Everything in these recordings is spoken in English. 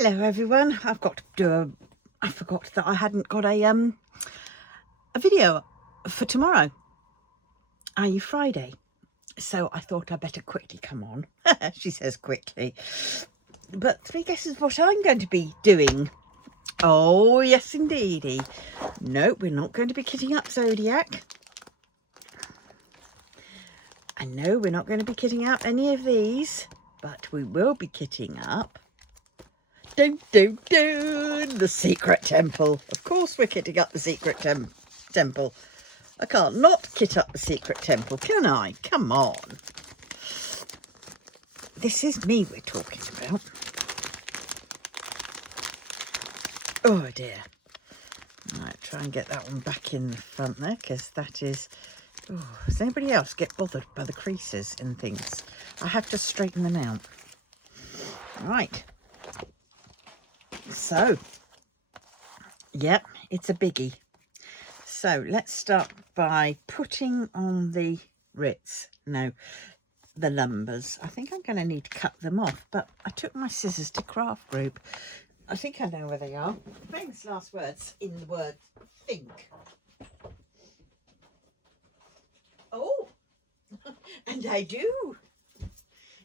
Hello everyone. I've got to do I forgot that I hadn't got a video for tomorrow, i.e. Friday. So I thought I'd better quickly come on. She says quickly. But 3 guesses what I'm going to be doing. Oh yes indeedy. No, we're not going to be kitting up Zodiac. I know we're not going to be kitting up any of these, but we will be kitting up the secret temple. Of course we're kitting up the secret temple. I can't not kit up the secret temple, can I? Come on. This is me we're talking about. Oh dear. Right, try and get that one back in the front there, because that is... Oh, does anybody else get bothered by the creases and things? I have to straighten them out. Right. So, yep, it's a biggie. So let's start by putting on the Ritz. No, the lumbers. I think I'm going to need to cut them off, but I took my scissors to Craft Group. I think I know where they are. Famous last words in the word think. Oh, and I do.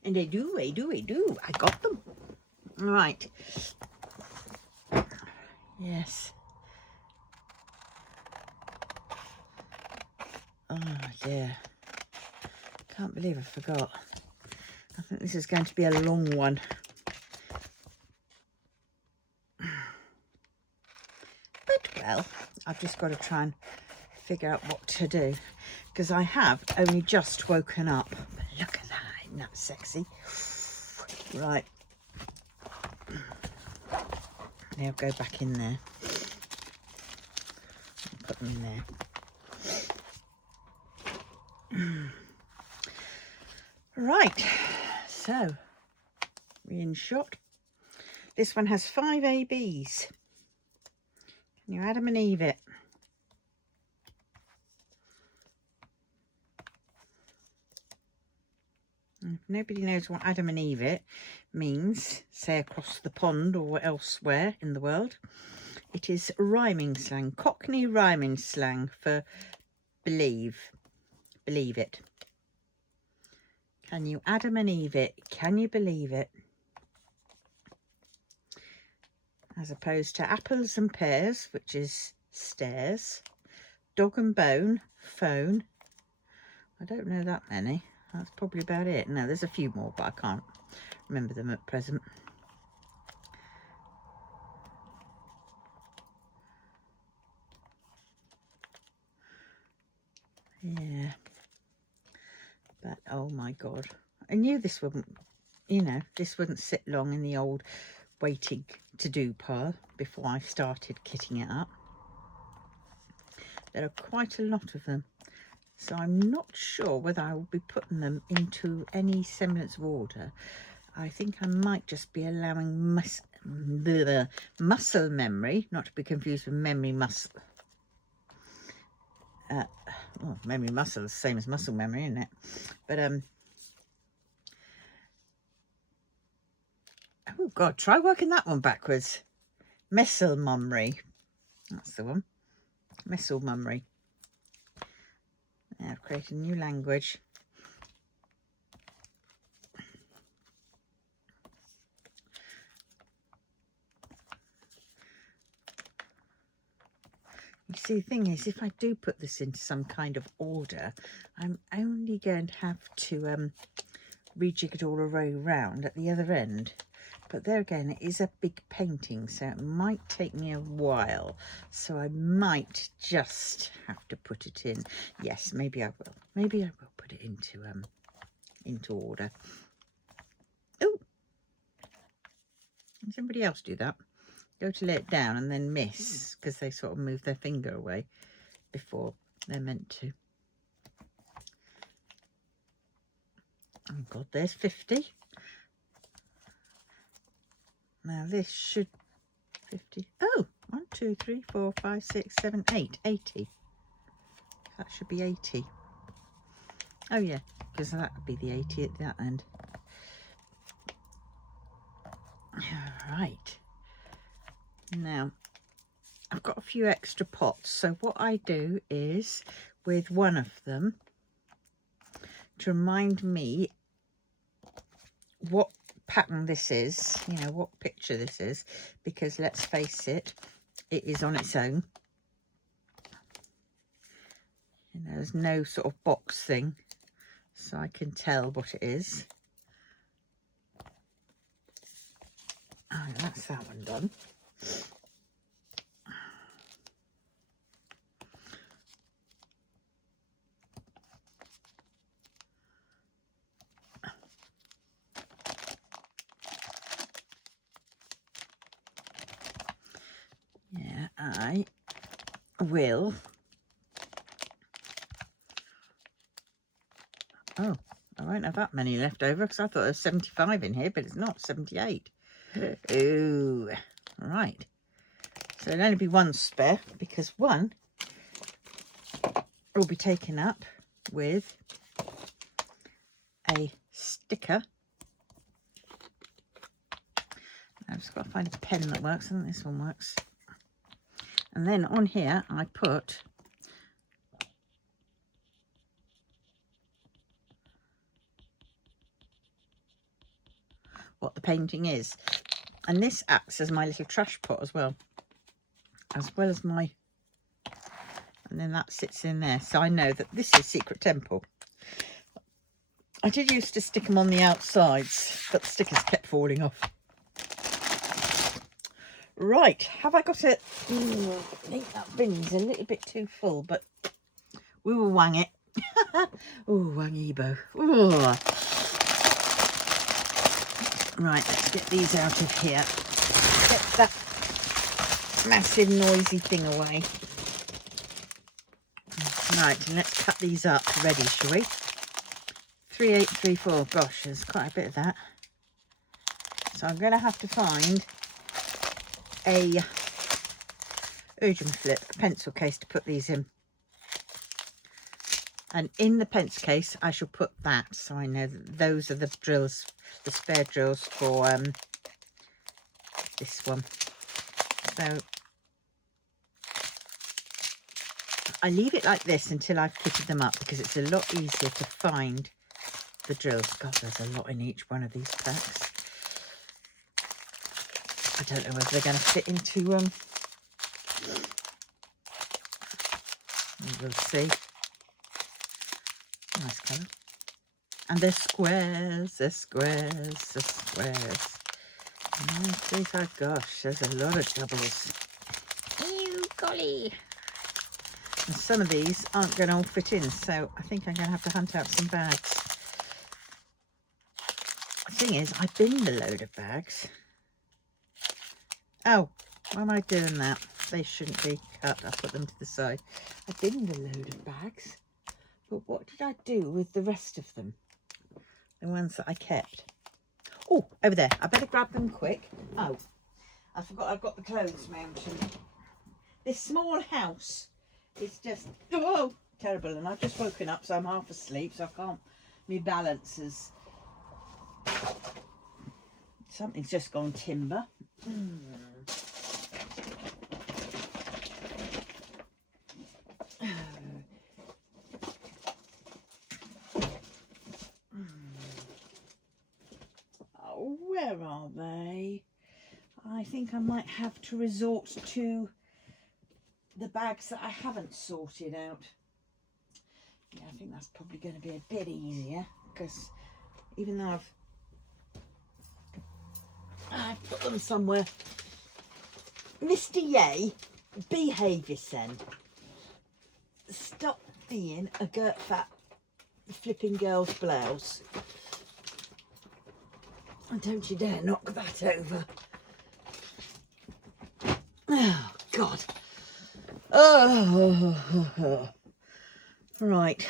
And I do. I got them. All right. Yes. Oh dear. Can't believe I forgot. I think this is going to be a long one. But well, I've just got to try and figure out what to do, because I have only just woken up. Look at that, isn't that sexy? Right. Now go back in there. Put them in there. Right, so we're in shot. This one has 5 ABs. Can you Adam and Eve it? And if nobody knows what Adam and Eve it means, say across the pond or elsewhere in the world, it is rhyming slang, Cockney rhyming slang for believe it. Can you Adam and Eve it? Can you believe it? As opposed to apples and pears, which is stairs, dog and bone, phone. I don't know that many. That's probably about it. No, there's a few more, but I can't remember them at present. Yeah. But, oh my God. I knew this wouldn't, this wouldn't sit long in the old waiting to do pile before I started kitting it up. There are quite a lot of them. So I'm not sure whether I will be putting them into any semblance of order. I think I might just be allowing muscle memory, not to be confused with memory muscle. Well, memory muscle is the same as muscle memory, isn't it? But oh God, try working that one backwards. Muscle memory. That's the one. Muscle memory. Now I've created a new language. You see, the thing is, if I do put this into some kind of order, I'm only going to have to rejig it all the way around at the other end. But there again, it is a big painting, so it might take me a while. So I might just have to put it in. Yes, maybe I will. Maybe I will put it into order. Oh, can somebody else do that? Go to lay it down and then miss, because they sort of move their finger away before they're meant to. Oh God, there's 50. Now this should 50. Oh, 1, 2, 3, 4, 5, 6, 7, 8, 80. That should be 80. Oh yeah, because that would be the 80 at that end. All right. Now, I've got a few extra pots. So what I do is, with one of them, to remind me what pattern this is, you know, what picture this is, because let's face it, it is on its own. You know, there's no sort of box thing, so I can tell what it is. Oh, that's that one done. Yeah, I will. Oh, I won't have that many left over because I thought there was 75 in here, but it's not, 78. Ooh, right. So there'll only be one spare because one will be taken up with a sticker. I've just got to find a pen that works. I think this one works. And then on here I put what the painting is, and this acts as my little trash pot as well as my, and then that sits in there, so I know that this is Secret Temple. I did used to stick them on the outsides, but the stickers kept falling off. Right, have I got it? I think that bin's a little bit too full, but we will wang it. Oh, Wangibo. Oh. Right, let's get these out of here. Get that massive noisy thing away. Right, and let's cut these up ready, shall we? 3, 8, 3, 4. Gosh, there's quite a bit of that. So I'm going to have to find a urgent flip, a pencil case to put these in. And in the pencil case, I shall put that, so I know that those are the drills, the spare drills for this one. So I leave it like this until I've kitted them up, because it's a lot easier to find the drills. God, there's a lot in each one of these packs. I don't know whether they're going to fit into we'll see. Nice colour. And they're squares, they're squares, they're squares. 1, 2, 3, 5. Gosh, there's a lot of doubles. Ew, golly. And some of these aren't going to all fit in, so I think I'm going to have to hunt out some bags. The thing is, I binned a load of bags. Oh, why am I doing that? They shouldn't be cut. I'll put them to the side. I binned a load of bags. But what did I do with the rest of them? The ones that I kept. Oh, over there. I better grab them quick. Oh, I forgot I've got the clothes mountain. This small house is just, oh, terrible. And I've just woken up, so I'm half asleep, so I can't, my balance is, something's just gone timber. Oh, where are they? I think I might have to resort to the bags that I haven't sorted out. Yeah, I think that's probably going to be a bit easier, because even though I've put them somewhere. Mr. Yay, behave yourself. Stop being a girt fat flipping girl's blouse. And don't you dare knock that over. Oh, God. Oh, right.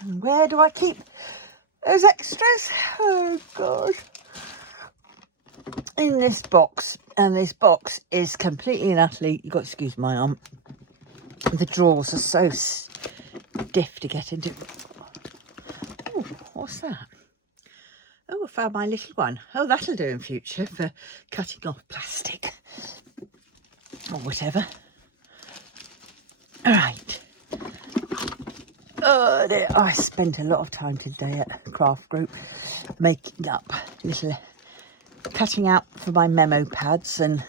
And where do I keep those extras? Oh, God. In this box. And this box is completely and utterly, you've got to excuse my arm. The drawers are so stiff to get into. Oh, what's that? Oh, I found my little one. Oh, that'll do in future for cutting off plastic. or whatever. All right. Oh dear, I spent a lot of time today at craft group making up little, cutting out for my memo pads and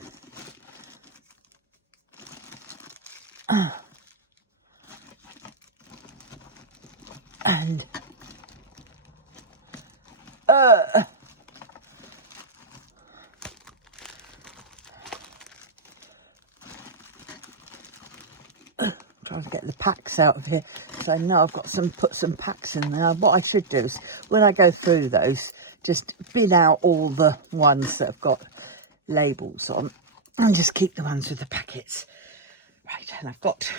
trying to get the packs out of here because I know I've got put some packs in there. What I should do is when I go through those, just bin out all the ones that have got labels on and just keep the ones with the packets. Right, and I've got,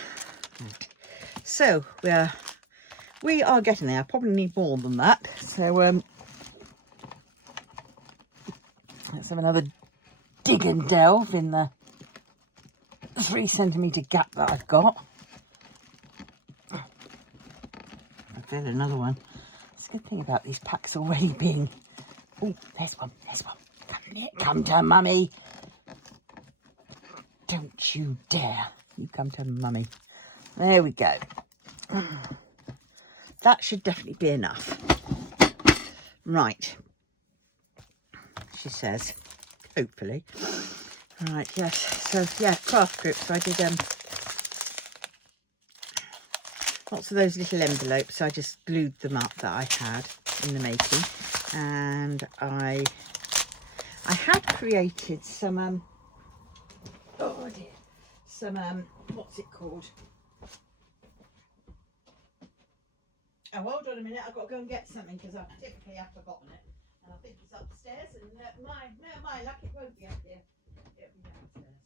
right. So we are getting there. I probably need more than that. So let's have another dig and delve in the 3 centimetre gap that I've got. I did another one. It's a good thing about these packs already being... Oh, there's one. Come here, come to mummy. Don't you dare. You come to mummy. There we go. That should definitely be enough. Right. She says, hopefully. Right, yes. So, yeah, craft group. So I did lots of those little envelopes. I just glued them up that I had in the making. And I had created some, oh dear, some, what's it called? Oh, hold on a minute, I've got to go and get something because I typically have forgotten it. And I think it's upstairs, and my luck, it won't be up here. It'll be downstairs.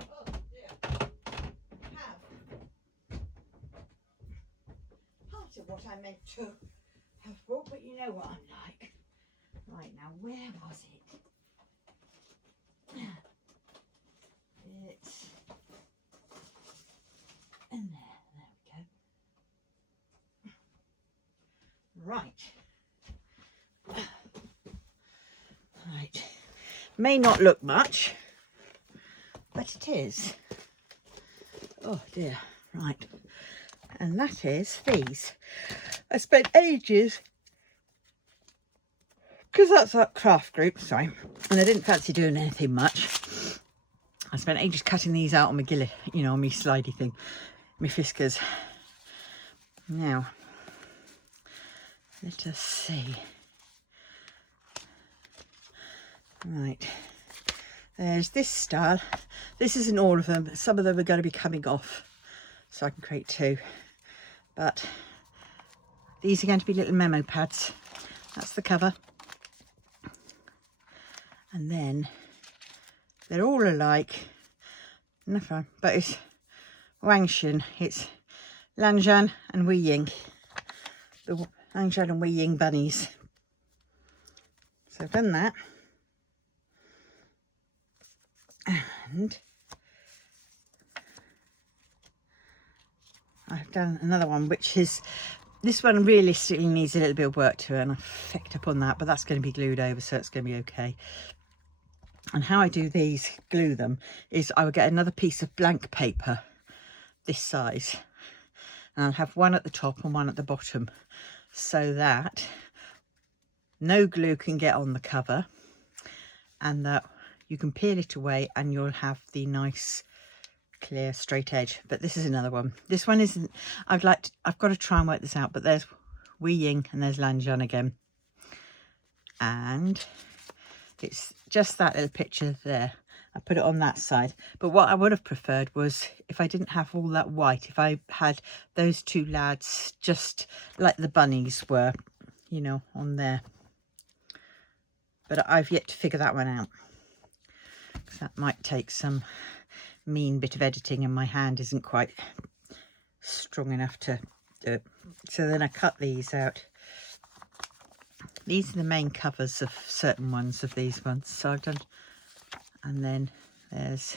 Oh dear. Have part of what I meant to have brought, but you know what I'm like. Right, now where was it? It's in there we go. Right. Right. May not look much, but it is. Oh dear. Right. And that is these. I spent ages, because that's that craft group, sorry, and I didn't fancy doing anything much. I spent ages cutting these out on my gilly, you know, on my slidey thing, my fiskars. Now, let us see. Right, there's this style. This isn't all of them. Some of them are going to be coming off, so I can create 2. But these are going to be little memo pads. That's the cover. And then they're all alike, nothing, but it's Wangshan, it's Lanjan and Wei Ying, the Lanjan and Wei Ying bunnies. So I've done that, and I've done another one, which is, this one realistically needs a little bit of work to it, and I've picked up on that, but that's going to be glued over, so it's going to be okay. And how I do these, glue them, is I will get another piece of blank paper this size, and I'll have one at the top and one at the bottom, so that no glue can get on the cover, and that you can peel it away and you'll have the nice clear straight edge. But this is another one. This one isn't, I've got to try and work this out, but there's Wei Ying and there's Lanjan again, and it's just that little picture there. I put it on that side, but what I would have preferred was if I didn't have all that white, if I had those 2 lads just like the bunnies were, you know, on there. But I've yet to figure that one out, because that might take some mean bit of editing and my hand isn't quite strong enough to do it. So then I cut these out. These are the main covers of certain ones of these ones. So I've done, and then there's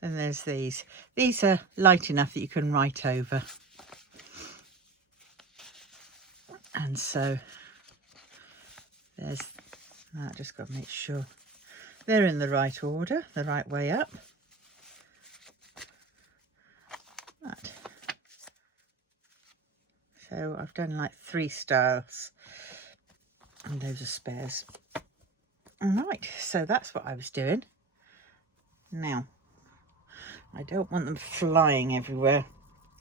And there's these. These are light enough that you can write over. And so there's that. Just got to make sure they're in the right order, the right way up. That. So I've done like 3 styles, and those are spares. All right, so that's what I was doing. Now, I don't want them flying everywhere.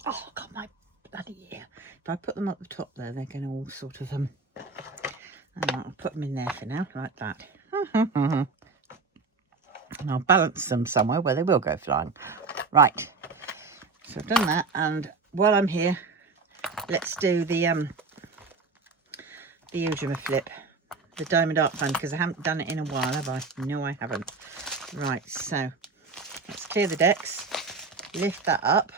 Oh, God, my bloody ear. If I put them up the top there, they're going to all sort of, I'll put them in there for now, like that. And I'll balance them somewhere where they will go flying. Right, so I've done that, and while I'm here, let's do the Ujima flip, the Diamond Art Fund, because I haven't done it in a while, have I? No, I haven't. Right, so let's clear the decks, lift that up.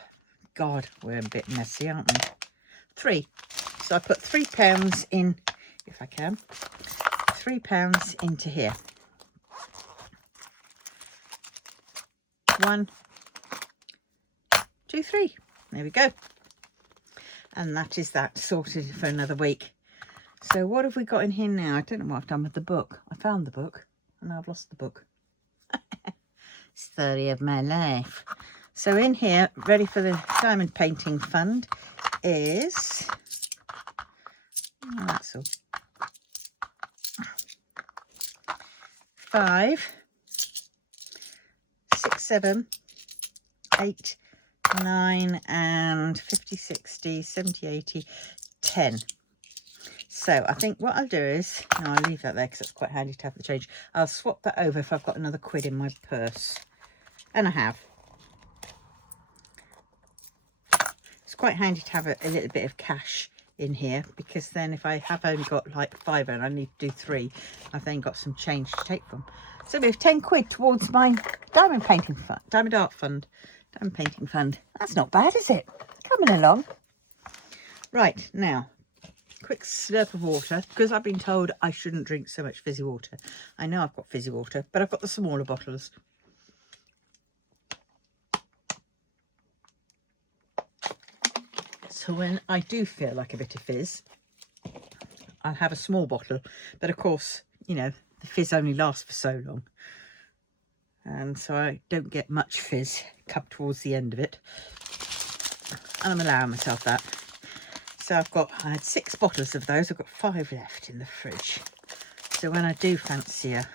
God, we're a bit messy, aren't we? 3. So I put £3 in, if I can, £3 into here. 1, 2, 3. There we go. And that is that, sorted for another week. So what have we got in here now? I don't know what I've done with the book. I found the book and now I've lost the book. Story of my life. So in here, ready for the diamond painting fund is, oh, that's all, 5, 6, 7, 8, 9 and 50, 60, 70, 80, 10. So I think what I'll do is, no, I'll leave that there because it's quite handy to have the change. I'll swap that over if I've got another quid in my purse. And I have. It's quite handy to have a little bit of cash in here, because then if I have only got like 5 and I need to do 3, I've then got some change to take from. So we have 10 quid towards my diamond painting fund, diamond art fund, diamond painting fund. That's not bad, is it? Coming along. Right, now, quick slurp of water, because I've been told I shouldn't drink so much fizzy water. I know I've got fizzy water, but I've got the smaller bottles. So when I do feel like a bit of fizz, I'll have a small bottle. But of course, you know, the fizz only lasts for so long. And so I don't get much fizz come towards the end of it. And I'm allowing myself that. So I had 6 bottles of those. I've got 5 left in the fridge. So when I do fancy a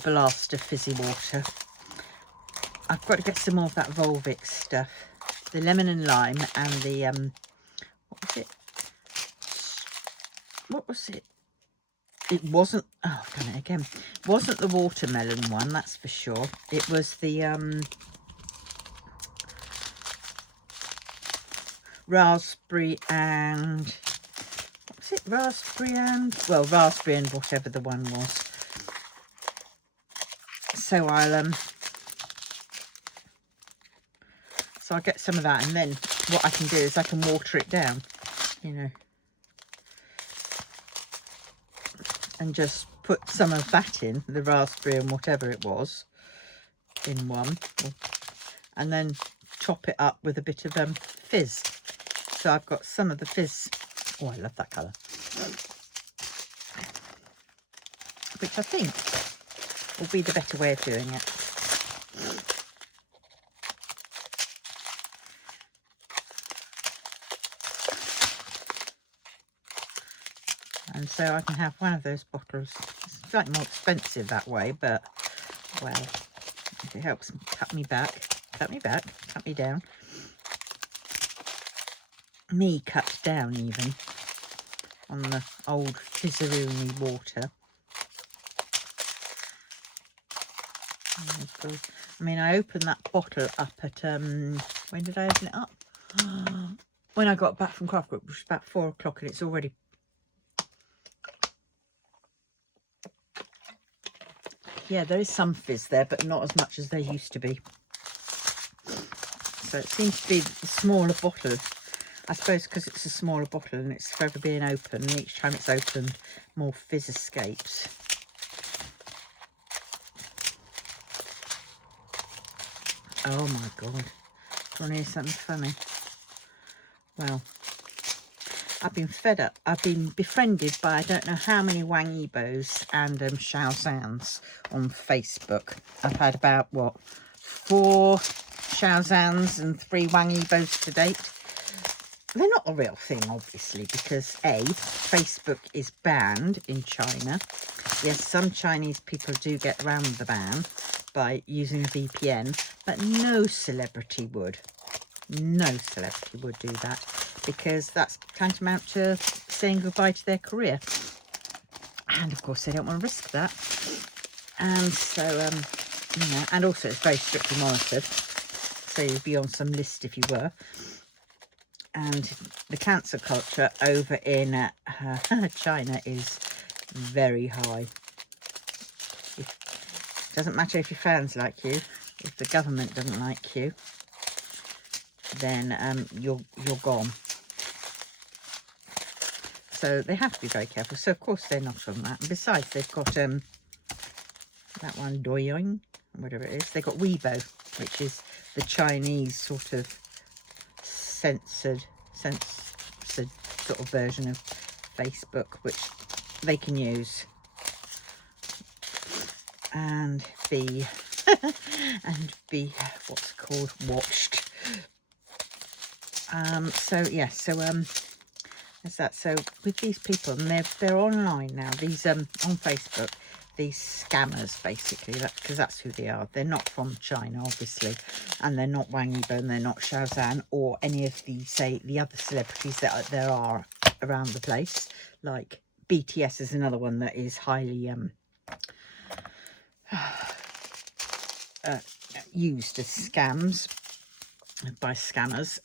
blast of fizzy water, I've got to get some more of that Volvic stuff. The lemon and lime and the, what was it? It wasn't, oh, I've done it again. It wasn't the watermelon one, that's for sure. It was the raspberry and, what was it? Raspberry and, well, raspberry and whatever the one was. So I'll get some of that, and then what I can do is I can water it down, you know, and just put some of that in, the raspberry and whatever it was, in one, and then top it up with a bit of fizz. So I've got some of the fizz. Oh, I love that colour. Which I think will be the better way of doing it. And so I can have one of those bottles. It's slightly more expensive that way, but, well, if it helps cut me down. Me cut down even on the old fizzaroonie water. I mean, I opened that bottle up at, when did I open it up? When I got back from Craft Group, which was about 4 o'clock, and it's already... Yeah, there is some fizz there, but not as much as there used to be. So it seems to be the smaller bottle. I suppose because it's a smaller bottle and it's forever being open, and each time it's opened, more fizz escapes. Oh my God. Do you want to hear something funny? Well, I've been fed up. I've been befriended by I don't know how many Wang Yibos and Shaozans on Facebook. I've had about, what, 4 Shaozans and 3 Wang Yibos to date. They're not a real thing, obviously, because A, Facebook is banned in China. Yes, some Chinese people do get around the ban by using a VPN, but no celebrity would. No celebrity would do that, because that's tantamount to saying goodbye to their career. And of course, they don't want to risk that. And so, you know, and also it's very strictly monitored. So you'd be on some list if you were. And the cancer culture over in China is very high. It doesn't matter if your fans like you. If the government doesn't like you, then you're gone. So they have to be very careful. So of course they're not on that. And besides, they've got that one, Douyin, whatever it is. They've got Weibo, which is the Chinese sort of censored sort of version of Facebook, which they can use and be and be what's called watched. So yeah, so that's that. So with these people, and they're online now, these on Facebook, these scammers basically, because that's who they are. They're not from China, obviously, and they're not Wang Yibo, and they're not Shaozan or any of the, say, the other celebrities that there are around the place. Like BTS is another one that is highly used as scams by scammers.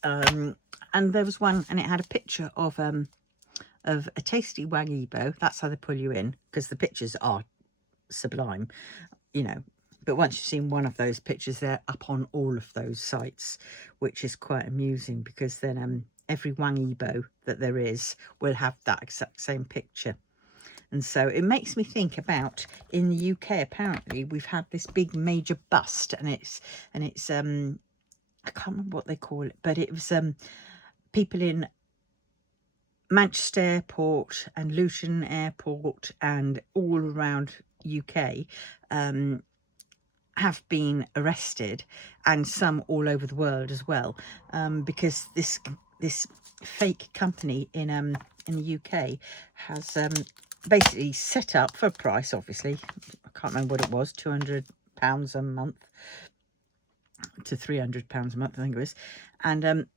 And there was one, and it had a picture of a tasty Wang Yibo. That's how they pull you in, because the pictures are sublime, you know. But once you've seen one of those pictures, they're up on all of those sites, which is quite amusing, because then every Wang Yibo that there is will have that exact same picture. And so it makes me think about, in the UK, apparently we've had this big major bust, and it's I can't remember what they call it, but it was people in Manchester Airport and Luton Airport and all around UK have been arrested, and some all over the world as well, because this fake company in the UK has basically set up for a price, obviously, I can't remember what it was, £200 a month to £300 a month, I think it was, and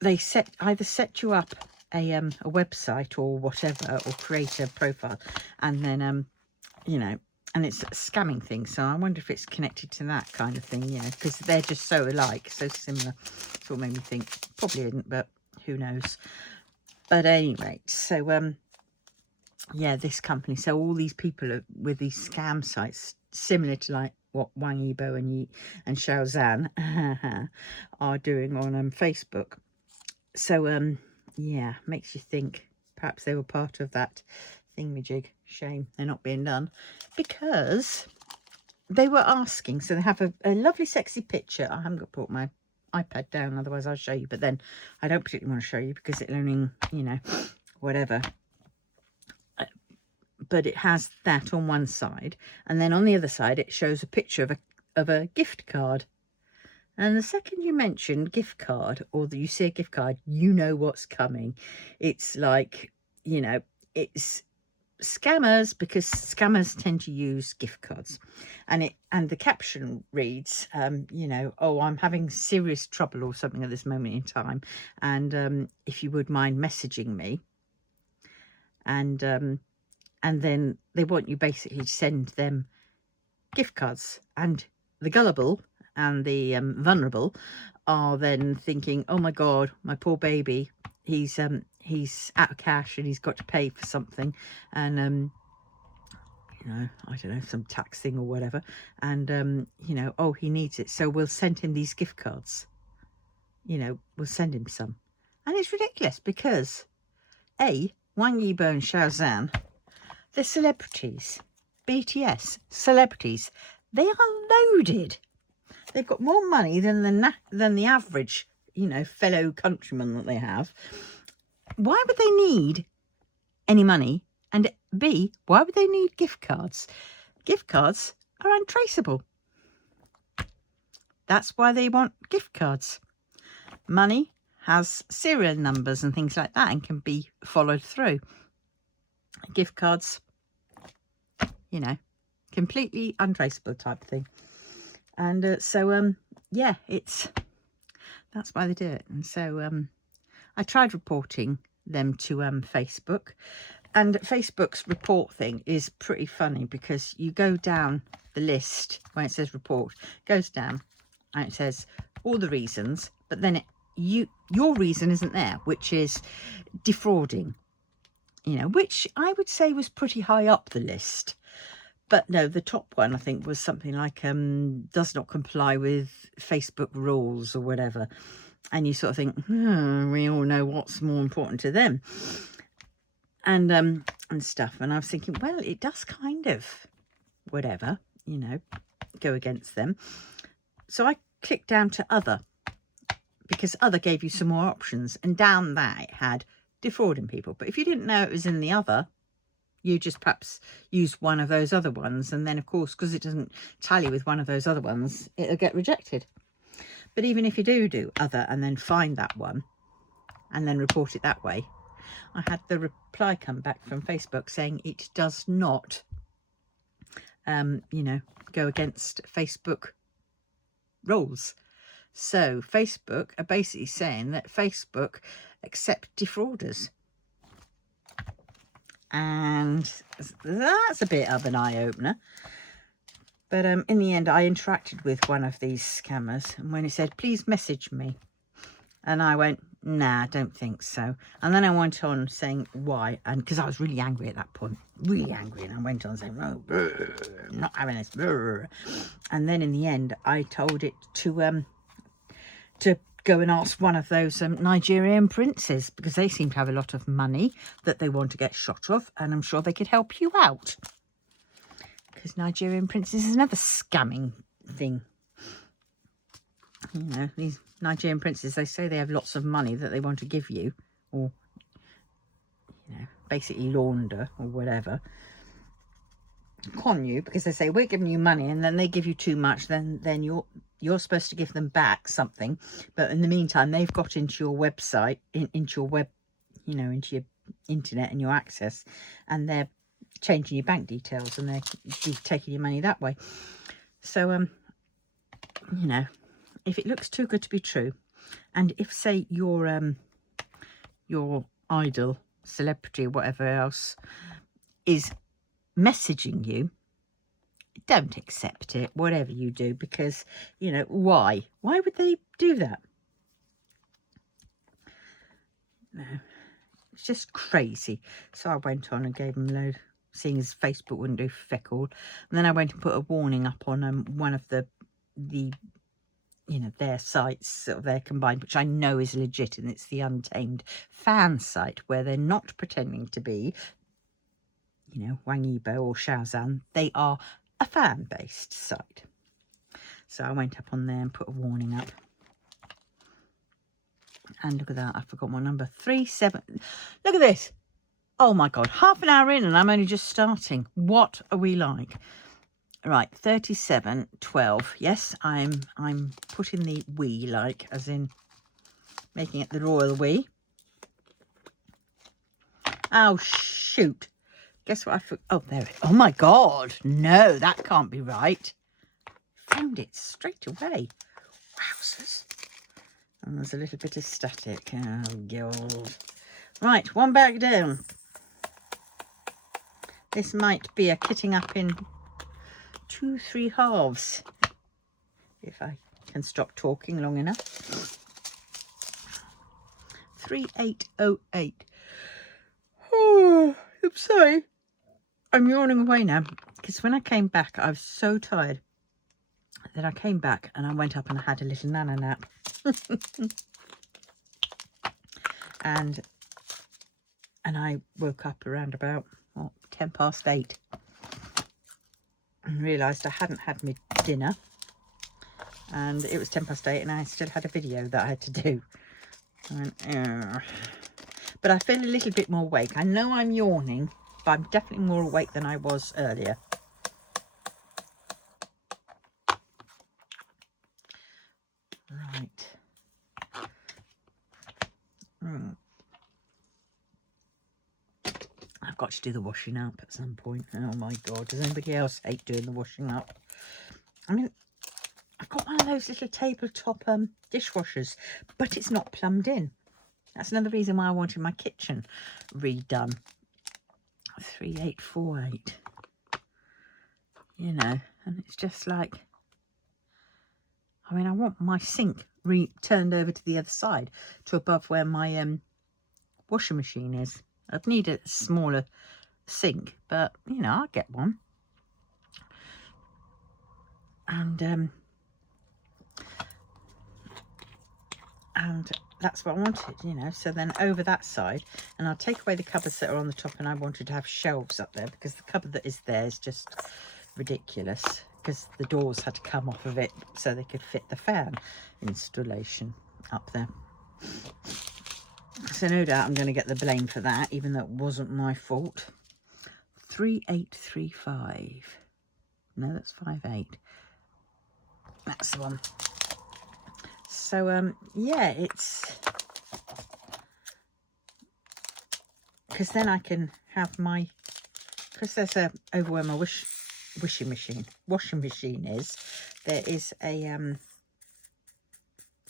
they either set you up a website or whatever, or create a profile, and then you know, and it's a scamming thing. So I wonder if it's connected to that kind of thing, you know, because they're just so alike, so similar. That's what made me think. Probably isn't, but who knows. But anyway, so yeah, this company, so all these people are with these scam sites similar to like what Wang Yibo and Shaozan are doing on Facebook. So yeah, makes you think perhaps they were part of that thingamajig. Shame they're not being done, because they were asking, so they have a lovely sexy picture. I haven't got to put my iPad down, otherwise I'll show you, but then I don't particularly want to show you because it'll only, you know, whatever. But it has that on one side, and then on the other side it shows a picture of a gift card. And the second you mention gift card, or that you see a gift card, you know what's coming. It's like, you know, it's scammers, because scammers tend to use gift cards. And the caption reads, you know, oh, I'm having serious trouble or something at this moment in time, and if you would mind messaging me. And then they want you basically to send them gift cards, and the gullible and the vulnerable are then thinking, oh my God, my poor baby, he's out of cash and he's got to pay for something, and you know, I don't know, some tax thing or whatever, and you know, oh, he needs it, so we'll send him these gift cards, you know, we'll send him some. And it's ridiculous, because Wang Yibo and Shaozan, they're celebrities. BTS, celebrities. They are loaded. they've got more money than the average, you know, fellow countryman that they have. Why would they need any money? And B, why would they need gift cards? Gift cards are untraceable. That's why they want gift cards. Money has serial numbers and things like that and can be followed through. Gift cards, you know, completely untraceable type of thing. And yeah, that's why they do it. And so I tried reporting them to Facebook, and Facebook's report thing is pretty funny, because you go down the list when it says report, goes down and it says all the reasons, but then your reason isn't there, which is defrauding, you know, which I would say was pretty high up the list. But no, the top one I think was something like does not comply with Facebook rules or whatever. And you sort of think, we all know what's more important to them, and stuff. And I was thinking, well, it does kind of whatever, you know, go against them. So I clicked down to other, because other gave you some more options, and down that it had defrauding people. But if you didn't know it was in the other, you just perhaps use one of those other ones, and then of course, because it doesn't tally with one of those other ones, it'll get rejected. But even if you do other and then find that one and then report it that way, I had the reply come back from Facebook saying it does not you know, go against Facebook rules. So Facebook are basically saying that Facebook accept defrauders. And that's a bit of an eye-opener. But in the end, I interacted with one of these scammers, and when it said, please message me, and I went, nah, I don't think so. And then I went on saying why, and because I was really angry at that point, really angry, and I went on saying, oh, brr, I'm not having this, brr. And then in the end, I told it to go and ask one of those Nigerian princes, because they seem to have a lot of money that they want to get shot of, and I'm sure they could help you out. Because Nigerian princes is another scamming thing. You know, these Nigerian princes, they say they have lots of money that they want to give you, or, you know, basically launder or whatever. Con you, because they say, we're giving you money, and then they give you too much, then you're supposed to give them back something. But in the meantime, they've got into your website, into your web, you know, into your internet and your access, and they're changing your bank details, and they're taking your money that way. So you know, if it looks too good to be true, and if, say, your idol, celebrity, or whatever else is messaging you, don't accept it, whatever you do, because, you know, why would they do that? No, it's just crazy. So I went on and gave them a load, seeing as Facebook wouldn't do feck all. And then I went and put a warning up on one of the you know, their sites, sort of their combined, which I know is legit, and it's the Untamed fan site, where they're not pretending to be, you know, Wang Yibo or Shaozan. They are a fan-based site. So I went up on there and put a warning up. And look at that, I forgot my number. 37. Look at this. Oh my God, half an hour in and I'm only just starting. What are we like? Right, 3712. Yes, I'm putting the we, like, as in making it the royal we. Oh shoot. Guess what I forgot? Oh, there it is. Oh my God. No, that can't be right. Found it straight away. Wowzers. And there's a little bit of static. Oh God. Right, one back down. This might be a kitting up in 2-3 halves, if I can stop talking long enough. 3808. Oh, I'm sorry. I'm yawning away now, because when I came back, I was so tired. Then I came back and I went up and I had a little nana nap. and I woke up around about 8:10 and realised I hadn't had my dinner. and it was 8:10 and I still had a video that I had to do. I went, "Ugh." But I feel a little bit more awake. I know I'm yawning, but I'm definitely more awake than I was earlier. Right. I've got to do the washing up at some point. Oh my God, does anybody else hate doing the washing up? I mean, I've got one of those little tabletop dishwashers, but it's not plumbed in. That's another reason why I wanted my kitchen redone. 3848. You know, and it's just like, I mean, I want my sink turned over to the other side, to above where my washing machine is. I'd need a smaller sink, but you know, I'll get one. And that's what I wanted, you know. So then over that side, and I'll take away the cupboards that are on the top, and I wanted to have shelves up there because the cupboard that is there is just ridiculous, because the doors had to come off of it so they could fit the fan installation up there. So no doubt I'm going to get the blame for that, even though it wasn't my fault. 3835. No, that's 58. That's the one. So yeah, it's because then I can have my, because there's a over where my washing machine is, there is a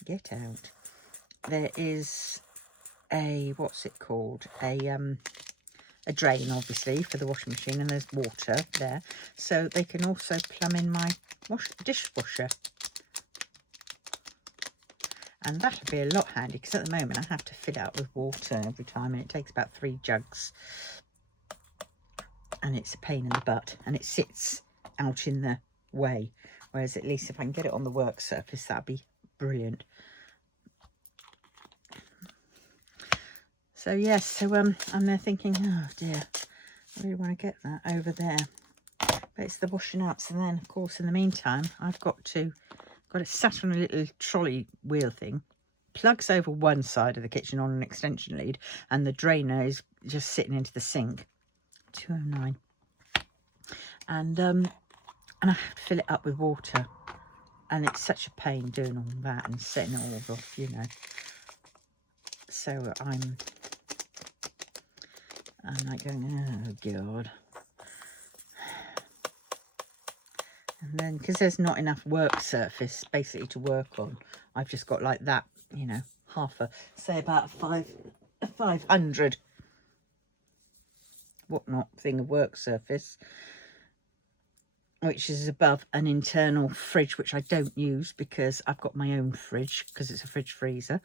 get out, there is a, what's it called, a drain obviously for the washing machine, and there's water there, so they can also plumb in my dishwasher. And that'll be a lot handy, because at the moment I have to fill it up with water every time, and it takes about 3 jugs. And it's a pain in the butt, and it sits out in the way. Whereas at least if I can get it on the work surface, that'd be brilliant. So yes, so I'm there thinking, oh dear, I really want to get that over there. But it's the washing up. So then, of course, in the meantime, I've got it sat on a little trolley wheel thing, plugs over one side of the kitchen on an extension lead, and the drainer is just sitting into the sink. 209. And I have to fill it up with water, and it's such a pain doing all that and setting it all off, you know. So I'm like going, oh God. And then, because there's not enough work surface basically to work on, I've just got like that, you know, half a, say about a 500 whatnot thing of work surface, which is above an internal fridge, which I don't use because I've got my own fridge, because it's a fridge freezer,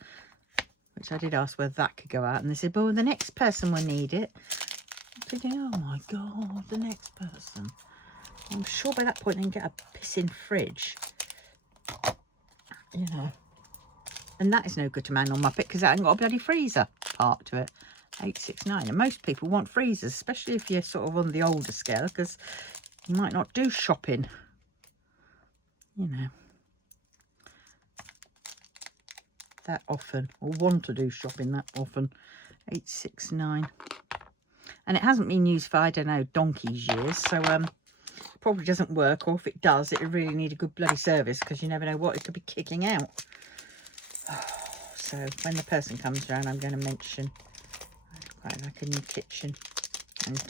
which I did ask whether that could go out, and they said, well, the next person will need it. I'm thinking, oh my God, the next person. I'm sure by that point they can get a pissing fridge, you know. And that is no good to man or muppet, because that ain't got a bloody freezer part to it. 869. And most people want freezers, especially if you're sort of on the older scale, because you might not do shopping, you know, that often, or want to do shopping that often. 869. And it hasn't been used for, I don't know, donkey's years, so probably doesn't work, or if it does, it would really need a good bloody service, because you never know what it could be kicking out. So when the person comes around, I'm going to mention I'd quite like a new kitchen, and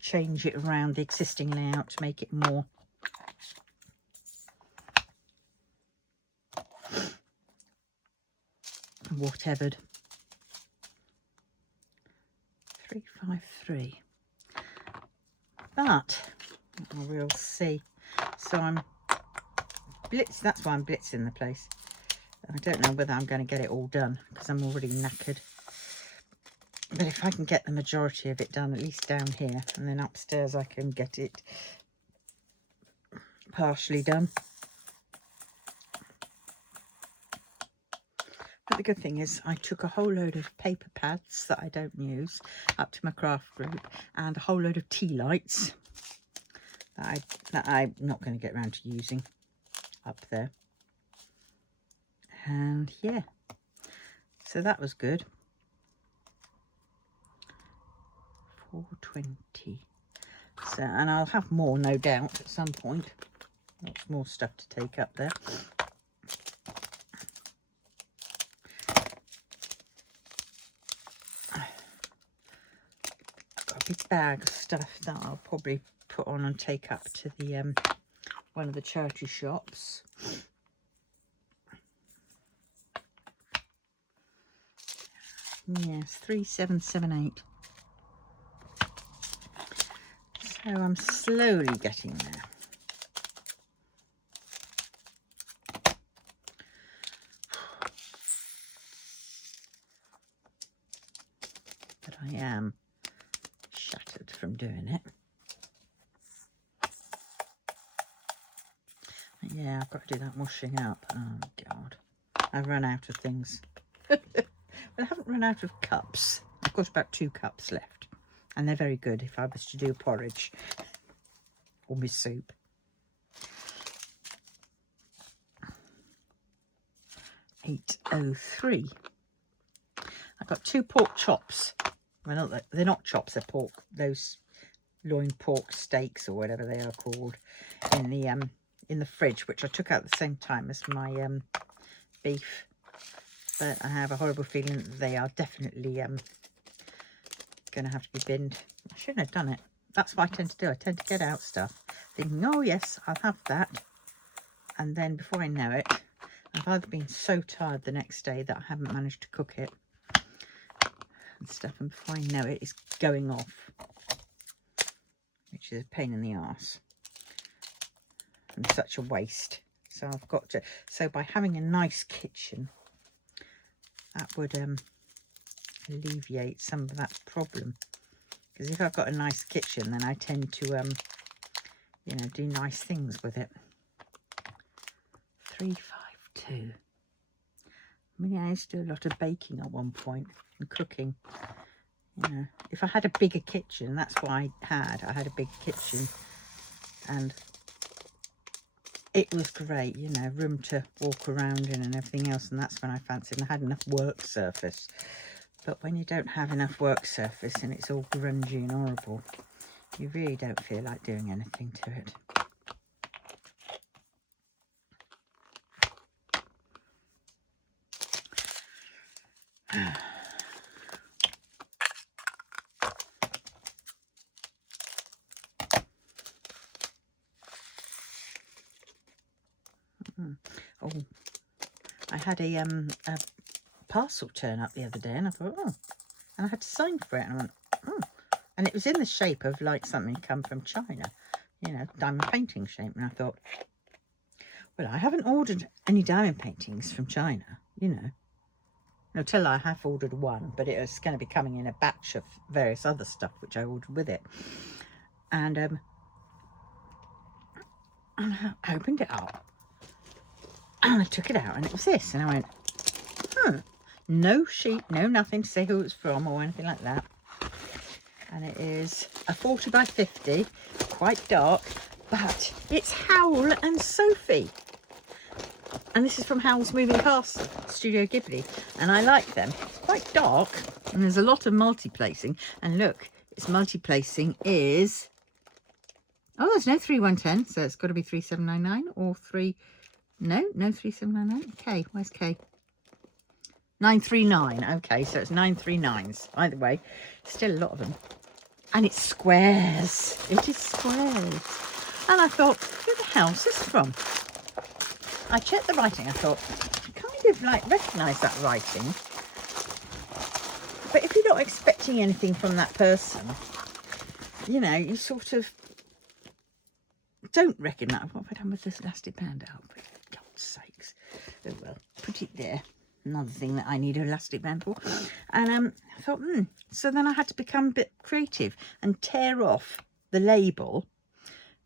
change it around the existing layout to make it more whatevered. 353. But we'll see. So I'm blitz. That's why I'm blitzing the place. I don't know whether I'm going to get it all done, because I'm already knackered. But if I can get the majority of it done, at least down here, and then upstairs I can get it partially done. But the good thing is I took a whole load of paper pads that I don't use up to my craft group, and a whole load of tea lights that I'm not going to get around to using up there. And yeah, so that was good. 420. So, and I'll have more, no doubt, at some point. Lots more stuff to take up there. I've got a big bag of stuff that I'll probably put on and take up to the one of the charity shops. Yes, 3778. So I'm slowly getting there. But I am shattered from doing it. Yeah, I've got to do that washing up. Oh God, I've run out of things. But I haven't run out of cups. I've got about 2 cups left, and they're very good if I was to do porridge or my soup. £8.03. I've got 2 pork chops. Well, they're not chops, they're pork. Those loin pork steaks or whatever they are called in the fridge, which I took out at the same time as my beef. But I have a horrible feeling that they are definitely going to have to be binned. I shouldn't have done it. That's what I tend to do. I tend to get out stuff, thinking, oh yes, I'll have that. And then before I know it, I've either been so tired the next day that I haven't managed to cook it and stuff. And before I know it, it's going off, which is a pain in the arse and such a waste. So I've got to, so by having a nice kitchen, that would alleviate some of that problem. Because if I've got a nice kitchen, then I tend to, you know, do nice things with it. 352. I mean, I used to do a lot of baking at one point and cooking. You know, if I had a bigger kitchen, that's what I had. I had a big kitchen, and it was great, you know, room to walk around in and everything else, and that's when I fancied I had enough work surface. But when you don't have enough work surface and it's all grungy and horrible, you really don't feel like doing anything to it. Oh, I had a parcel turn up the other day, and I thought, oh, and I had to sign for it, and I went, oh, and it was in the shape of like something come from China, you know, diamond painting shape, and I thought, well, I haven't ordered any diamond paintings from China, you know, until I have ordered one, but it was going to be coming in a batch of various other stuff which I ordered with it, and I opened it up. And I took it out and it was this, and I went, no sheet, no nothing to say who it's from or anything like that. And it is a 40 by 50, quite dark, but it's Howl and Sophie. And this is from Howl's Moving Castle, Studio Ghibli, and I like them. It's quite dark, and there's a lot of multi-placing. And look, its multi-placing is, oh, there's no 3110, so it's got to be 3799 or 3... No 3799. K, where's K? 939. Okay, so it's 939s. Either way, still a lot of them. And it's squares. It is squares. And I thought, who the hell's this from? I checked the writing. I thought, I kind of like recognise that writing. But if you're not expecting anything from that person, you know, you sort of don't recognise. What have I done with this elastic band out? Sakes. Oh well, put it there. Another thing that I need an elastic band for. And I thought, so then I had to become a bit creative and tear off the label,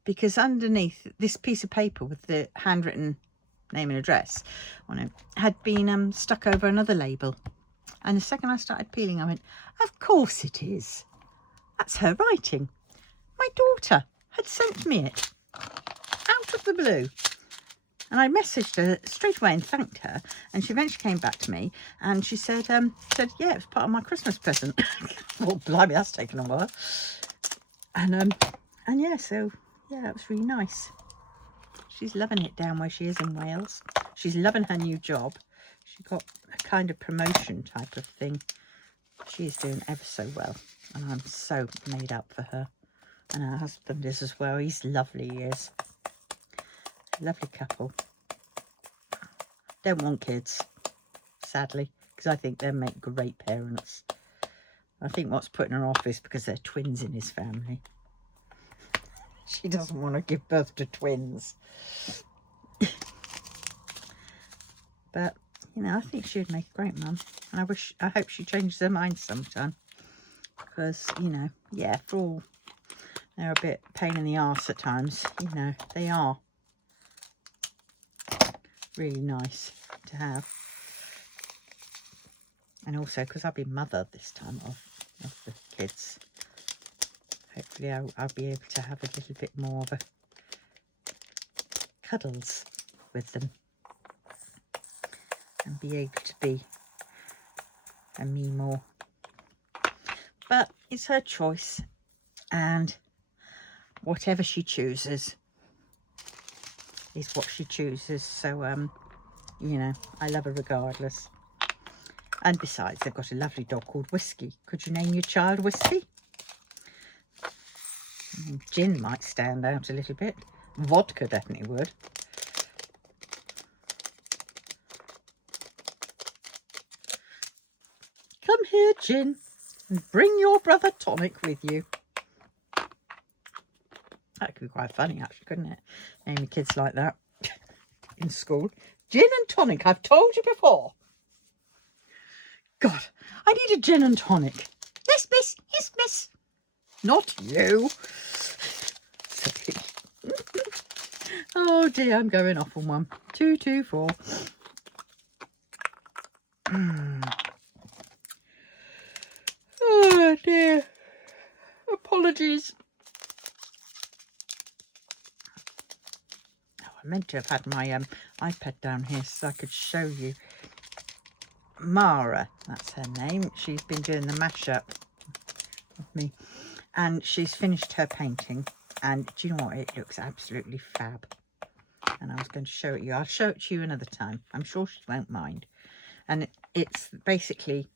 because underneath this piece of paper with the handwritten name and address on it had been stuck over another label. And the second I started peeling, I went, of course it is. That's her writing. My daughter had sent me it out of the blue. And I messaged her straight away and thanked her. And she eventually came back to me and she said, yeah, it was part of my Christmas present. Well, blimey, that's taken a while. And yeah, so yeah, it was really nice. She's loving it down where she is in Wales. She's loving her new job. She got a kind of promotion type of thing. She is doing ever so well. And I'm so made up for her. And her husband is as well. He's lovely, he is. Lovely couple. Don't want kids, sadly, because I think they'll make great parents. I think what's putting her off is because they're twins in his family. She doesn't want to give birth to twins. But, you know, I think she would make a great mum. And I hope she changes her mind sometime. Because, you know, yeah, for all they're a bit pain in the arse at times, you know, they are really nice to have. And also because I'll be mother this time of the kids. Hopefully I'll be able to have a little bit more of a cuddles with them. And be able to be a me more. But it's her choice. And whatever she chooses is what she chooses. So, you know, I love her regardless. And besides, they've got a lovely dog called Whiskey. Could you name your child Whiskey? Gin might stand out a little bit. Vodka definitely would. Come here, Gin, and bring your brother Tonic with you. That could be quite funny, actually, couldn't it? Naming kids like that in school. Gin and Tonic, I've told you before. God, I need a gin and tonic. Yes, miss. Yes, miss. Not you. Oh dear, I'm going off on one. 2, 2, 4. Oh dear. Apologies. Oh, I meant to have had my iPad down here so I could show you. Mara, that's her name. She's been doing the mashup with me. And she's finished her painting. And do you know what? It looks absolutely fab. And I was going to show it you. I'll show it to you another time. I'm sure she won't mind. And it's basically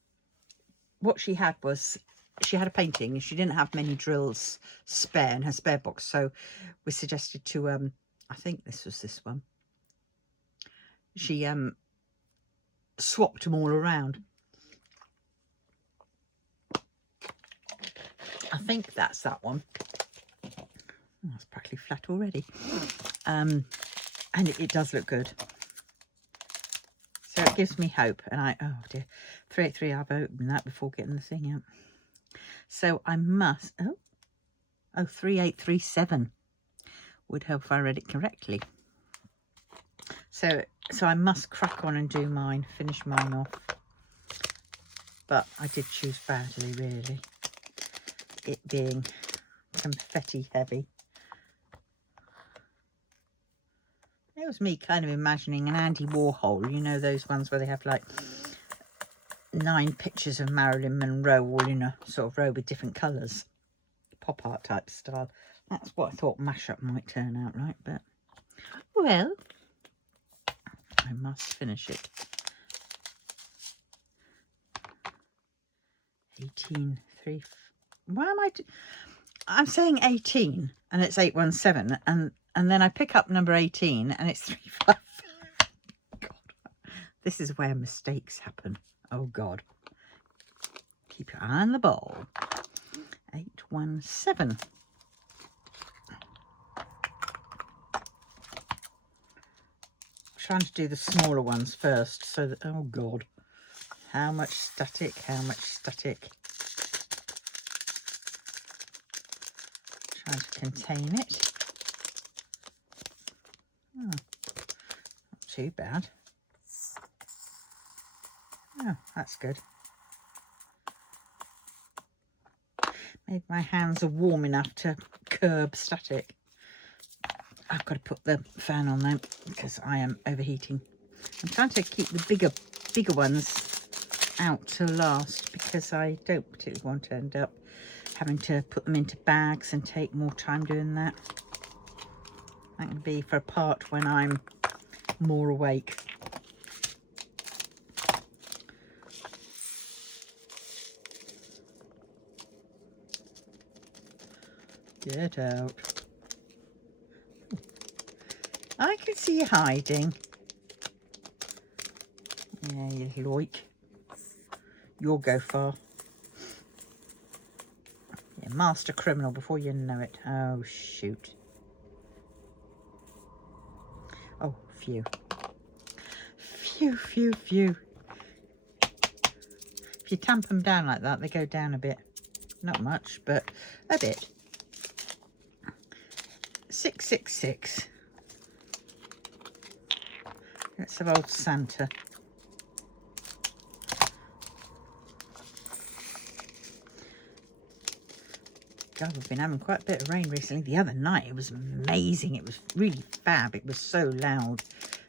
what she had was she had a painting and she didn't have many drills spare in her spare box. So we suggested to, I think this was this one. She swapped them all around. I think that's that one. Oh, it's practically flat already. And it does look good. So it gives me hope. And oh dear, 383, I've opened that before getting the thing out. So I must, oh 3837 would help if I read it correctly. So I must crack on and do mine, finish mine off. But I did choose badly, really. It being confetti heavy. It was me kind of imagining an Andy Warhol, you know, those ones where they have like 9 pictures of Marilyn Monroe all in a sort of row with different colours. Pop art type style. That's what I thought mashup might turn out like, but well, I must finish it. 18.3. Why am I'm saying 18 and it's 817 and then I pick up number 18 and it's 355. God, this is where mistakes happen. Oh God. Keep your eye on the ball. 817. Trying to do the smaller ones first so that, oh God, how much static, how much static. Trying to contain it. Oh, not too bad. Oh, that's good. Maybe my hands are warm enough to curb static. I've got to put the fan on now because I am overheating. I'm trying to keep the bigger ones out till last because I don't particularly want to end up having to put them into bags and take more time doing that. That can be for a part when I'm more awake. Get out. I can see you hiding. Yeah, you loik. You'll go far. You're a master criminal before you know it. Oh, shoot. Oh, phew. Phew, phew, phew. If you tamp them down like that, they go down a bit. Not much, but a bit. 666. Let's have old Santa. God, we've been having quite a bit of rain recently. The other night it was amazing. It was really fab. It was so loud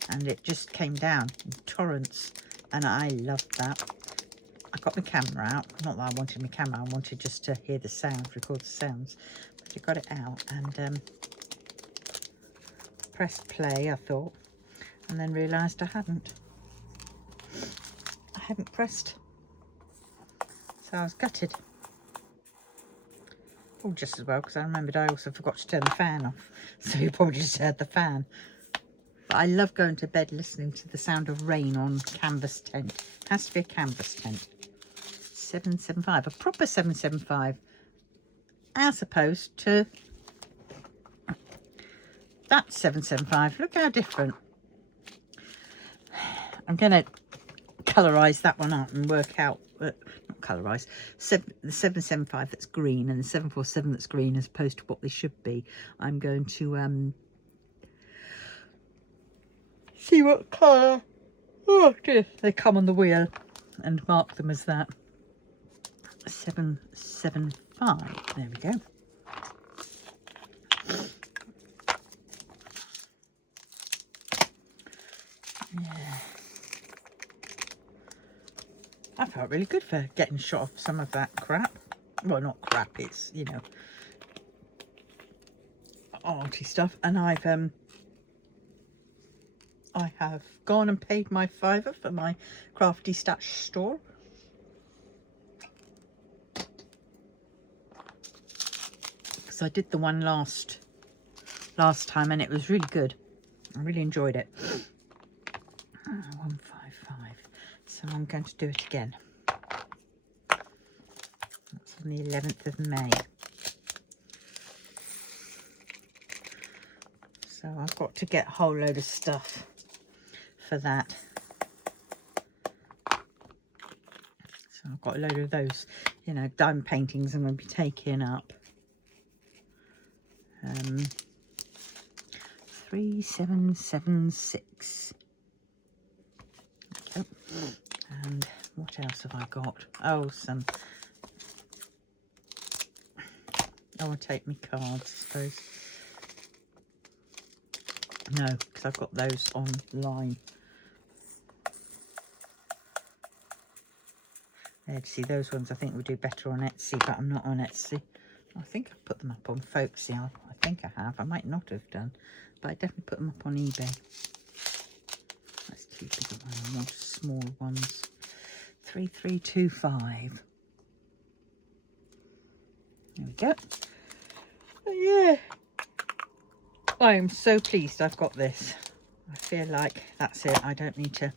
and it just came down in torrents and I loved that. I got my camera out. Not that I wanted my camera, I wanted just to hear the sounds, record the sounds. But I got it out and pressed play, I thought, and then realised I hadn't. I hadn't pressed. So I was gutted. Oh, just as well, because I remembered I also forgot to turn the fan off. So you probably just heard the fan. But I love going to bed listening to the sound of rain on canvas tent. It has to be a canvas tent. 775, a proper 775. As opposed to that 775. Look how different. I'm going to colorise that one up and work out, not colorise, the 775 that's green and the 747 that's green as opposed to what they should be. I'm going to see what colour they come on the wheel and mark them as that. 775, there we go. Yeah. I felt really good for getting shot off some of that crap. Well, not crap, it's, you know, arty stuff. And I have gone and paid my £5 for my Crafty Stash store. Because I did the one last time and it was really good. I really enjoyed it. 155. So I'm going to do it again. That's on the 11th of May. So I've got to get a whole load of stuff for that. So I've got a load of those, you know, diamond paintings I'm going to be taking up. 3776. Okay. And what else have I got? Oh, I'll take my cards, I suppose. No, because I've got those online. There, to see those ones I think would do better on Etsy, but I'm not on Etsy. I think I've put them up on Folksy. I think I have. I might not have done, but I definitely put them up on eBay. That's too big a one. I want small ones. 3325. There we go. But yeah, I am so pleased I've got this. I feel like that's it. I don't need to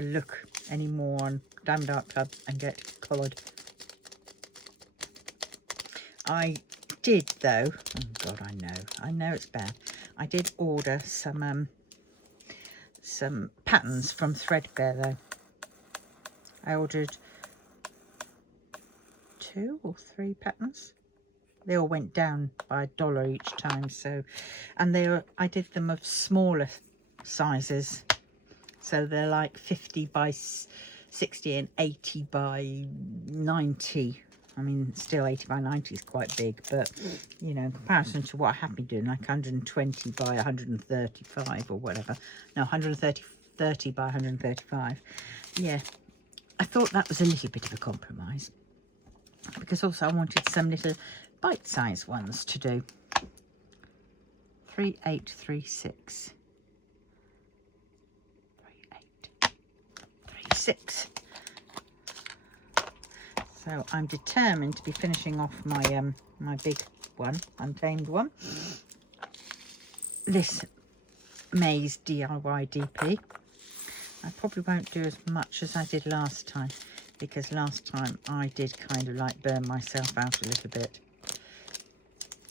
look anymore on Diamond Art Club and get collared. I did though, oh God, I know it's bad. I did order some patterns from Threadbare though. I ordered 2 or 3 patterns. They all went down by $1 each time. So, and I did them of smaller sizes. So they're like 50 by 60 and 80 by 90. I mean, still 80 by 90 is quite big, but, you know, in comparison to what I have been doing, like 120 by 135 or whatever. No, 130 by 135. Yeah, I thought that was a little bit of a compromise. Because also I wanted some little bite-sized ones to do. 3836. 3836. So I'm determined to be finishing off my my big one, untamed one. This Maze DIY DP. I probably won't do as much as I did last time, because last time I did kind of like burn myself out a little bit,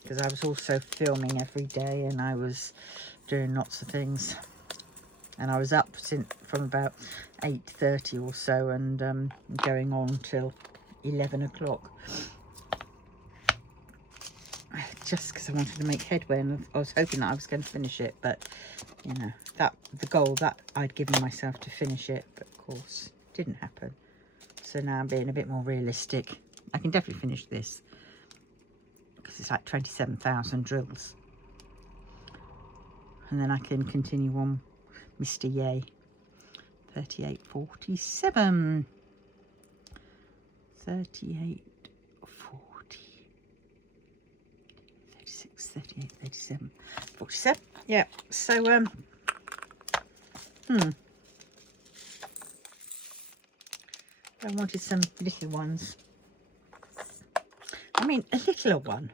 because I was also filming every day and I was doing lots of things, and I was up from about 8:30 or so and going on till 11 o'clock, just because I wanted to make headway, and I was hoping that I was going to finish it, but you know, that the goal that I'd given myself to finish it, but of course didn't happen. So now I'm being a bit more realistic. I can definitely finish this because it's like 27,000 drills, and then I can continue on Mr. Yay. 3847. 38, 40, 36, 38, 37, 47. Yeah, so, I wanted some little ones. I mean, a littler one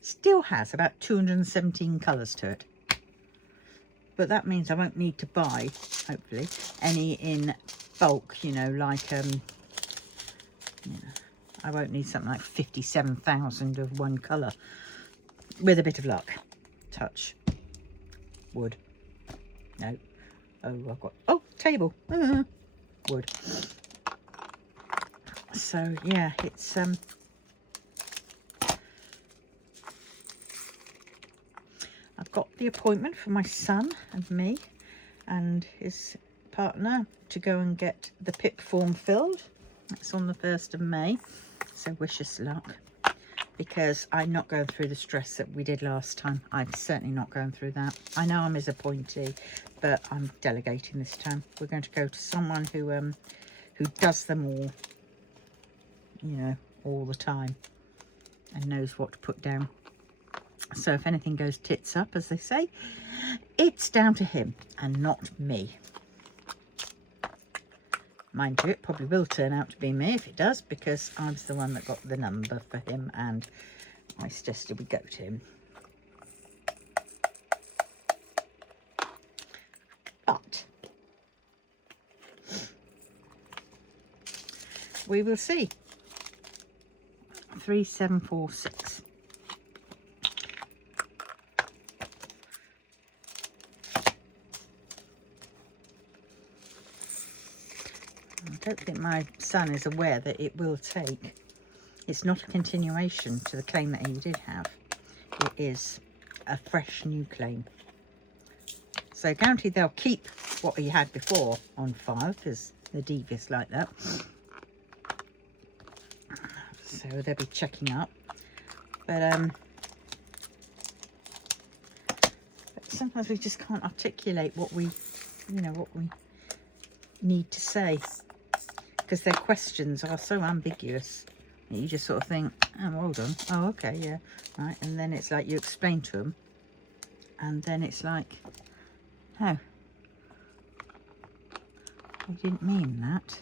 still has about 217 colours to it. But that means I won't need to buy, hopefully, any in bulk, you know, like, you know, I won't need something like 57,000 of one colour, with a bit of luck. Touch wood. No. Oh, I've got, oh, table. Wood. So yeah, it's I've got the appointment for my son and me and his partner to go and get the PIP form filled. It's on the 1st of May, so wish us luck, because I'm not going through the stress that we did last time. I'm certainly not going through that. I know I'm his appointee, but I'm delegating this time. We're going to go to someone who does them all, you know, all the time, and knows what to put down. So if anything goes tits up, as they say, it's down to him and not me. Mind you, it probably will turn out to be me if it does, because I was the one that got the number for him and I suggested we go to him. But we will see. 3746. I don't think my son is aware that it will take. It's not a continuation to the claim that he did have. It is a fresh new claim. So guaranteed they'll keep what he had before on file, because they're devious like that. So they'll be checking up. But sometimes we just can't articulate what we, you know, what we need to say, because their questions are so ambiguous. You just sort of think, oh, well done. Oh, okay, yeah, right. And then it's like you explain to them, and then it's like, oh, I didn't mean that.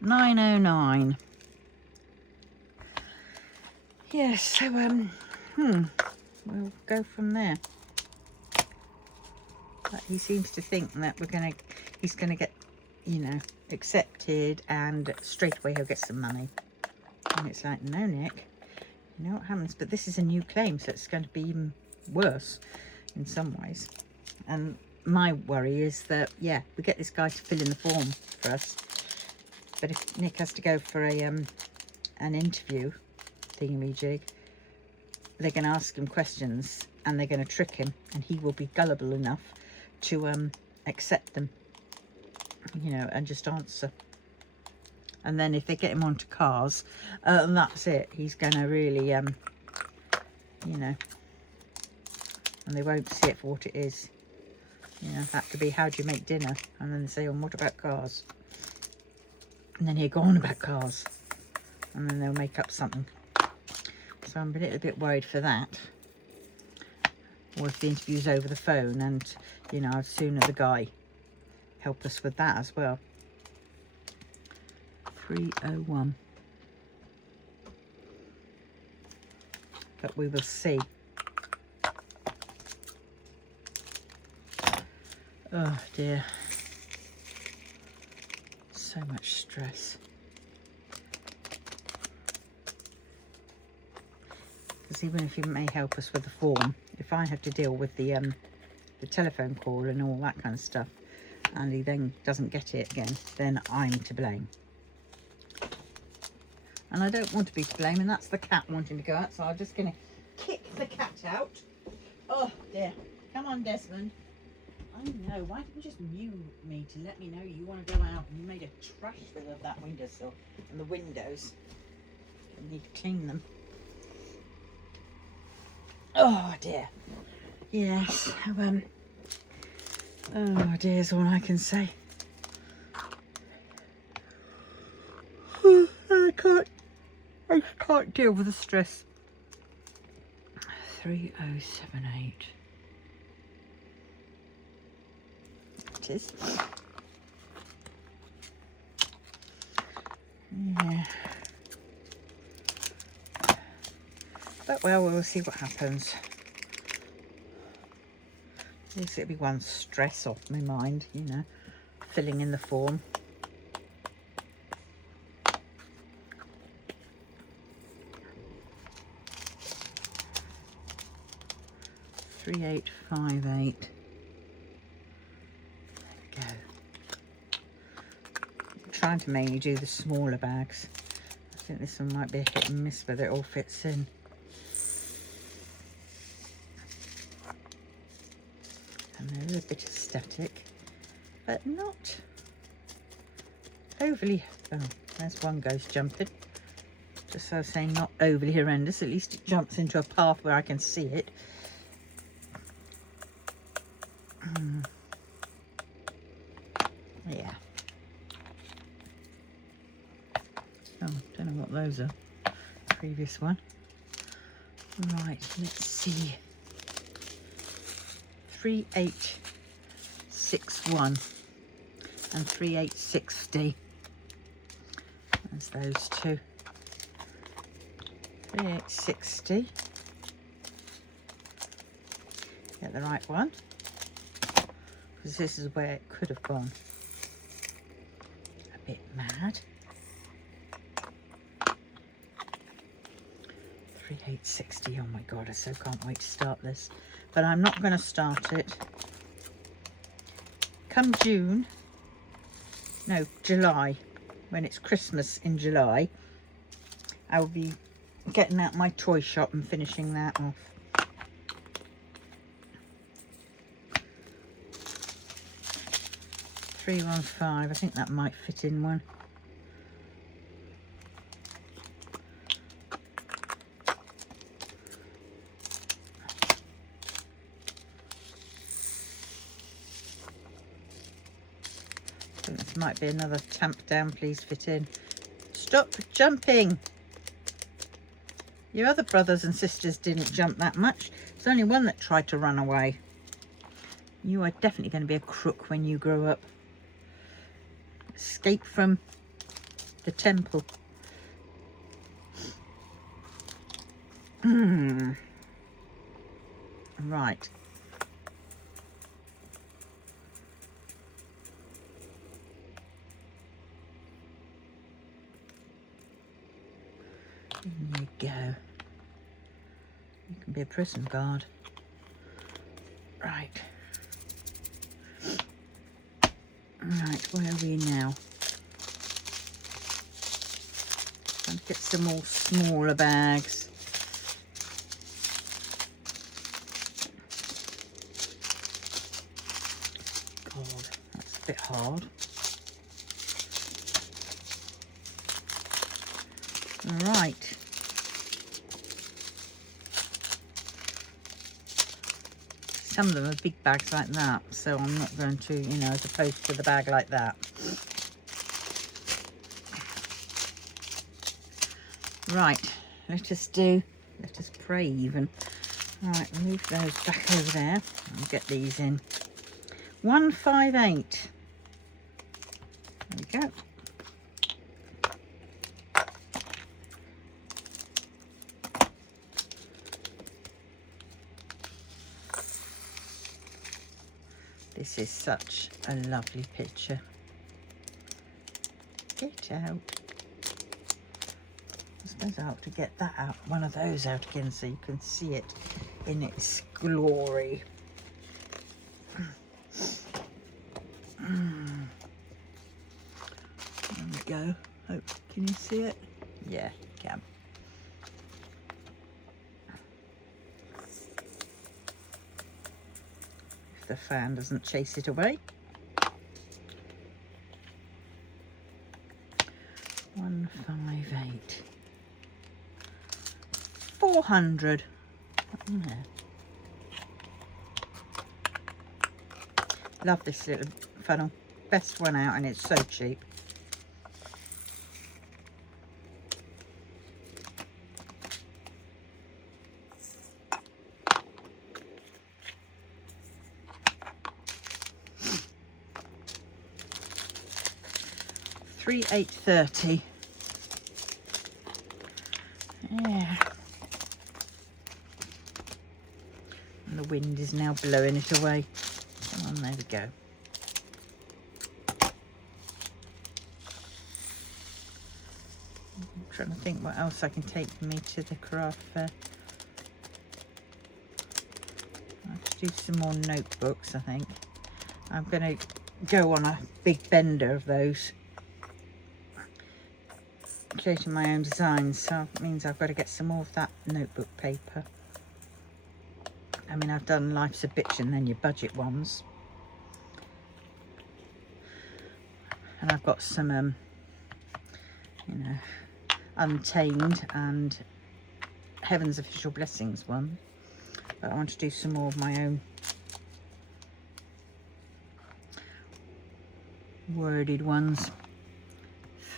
909. Yeah, so, we'll go from there. But he seems to think that he's gonna get, you know, accepted, and straight away he'll get some money. And it's like, no, Nick, you know what happens? But this is a new claim, so it's going to be even worse in some ways. And my worry is that, yeah, we get this guy to fill in the form for us, but if Nick has to go for a an interview thingamajig, they're going to ask him questions and they're going to trick him, and he will be gullible enough to accept them, you know, and just answer. And then if they get him onto cars, that's it. He's going to really, you know, and they won't see it for what it is. You know, that could be, how do you make dinner? And then they say, oh, what about cars? And then he'll go on about cars. And then they'll make up something. So I'm a little bit worried for that. Or if the interview's over the phone, and, you know, I'd sooner the guy help us with that as well. 301. But we will see. Oh dear. So much stress. Because even if he may help us with the form, if I have to deal with the telephone call and all that kind of stuff, and he then doesn't get it again, then I'm to blame. And I don't want to be to blame, and that's the cat wanting to go out, so I'm just going to kick the cat out. Oh dear. Come on, Desmond. I know, why didn't you just mew me to let me know you want to go out? And you made a trash fill of that windowsill and the windows. You need to clean them. Oh dear. Yes. Oh dear is all I can say. I can't deal with the stress. 3078. It is. Yeah. But well, we'll see what happens. At least it'll be one stress off my mind, you know, filling in the form. $3858. There we go. I'm trying to mainly do the smaller bags. I think this one might be a hit and miss whether it all fits in. And there is a bit of static, but not overly. Oh, there's one ghost jumping. Just so I was saying, not overly horrendous. At least it jumps into a path where I can see it. Yeah. Oh, don't know what those are. Previous one. Right, let's see. 3861 and 3860. There's those two. 3860. Get the right one, because this is where it could have gone a bit mad. 3860. Oh my god, I so can't wait to start this. But I'm not going to start it. Come June, no, July, when it's Christmas in July, I will be getting out my toy shop and finishing that off. $315. I think that might fit in one. I think this might be another tamp down, please fit in. Stop jumping. Your other brothers and sisters didn't jump that much. There's only one that tried to run away. You are definitely going to be a crook when you grow up. Escape from the temple. Right. There you go. You can be a prison guard. Right. Right, where are we now? Trying to get some more smaller bags. God, that's a bit hard. Right. Some of them are big bags like that, so I'm not going to, you know, as opposed to the bag like that. Right, let us pray even. Right, move those back over there and get these in. 158. There we go. This is such a lovely picture. Get out. I suppose I have to get that out, one of those out again, so you can see it in its glory. There we go. Hope, can you see it? Yeah, you can. If the fan doesn't chase it away. 158. 400. Yeah. Love this little funnel. Best one out, and it's so cheap. $3,830. Yeah. And the wind is now blowing it away. Come on, there we go. I'm trying to think what else I can take me to the craft fair. I have to do some more notebooks, I think. I'm going to go on a big bender of those, creating my own designs, so it means I've got to get some more of that notebook paper. I mean, I've done Life's a Bitch and then your budget ones, and I've got some you know, Untamed and Heaven's Official Blessings one, but I want to do some more of my own worded ones.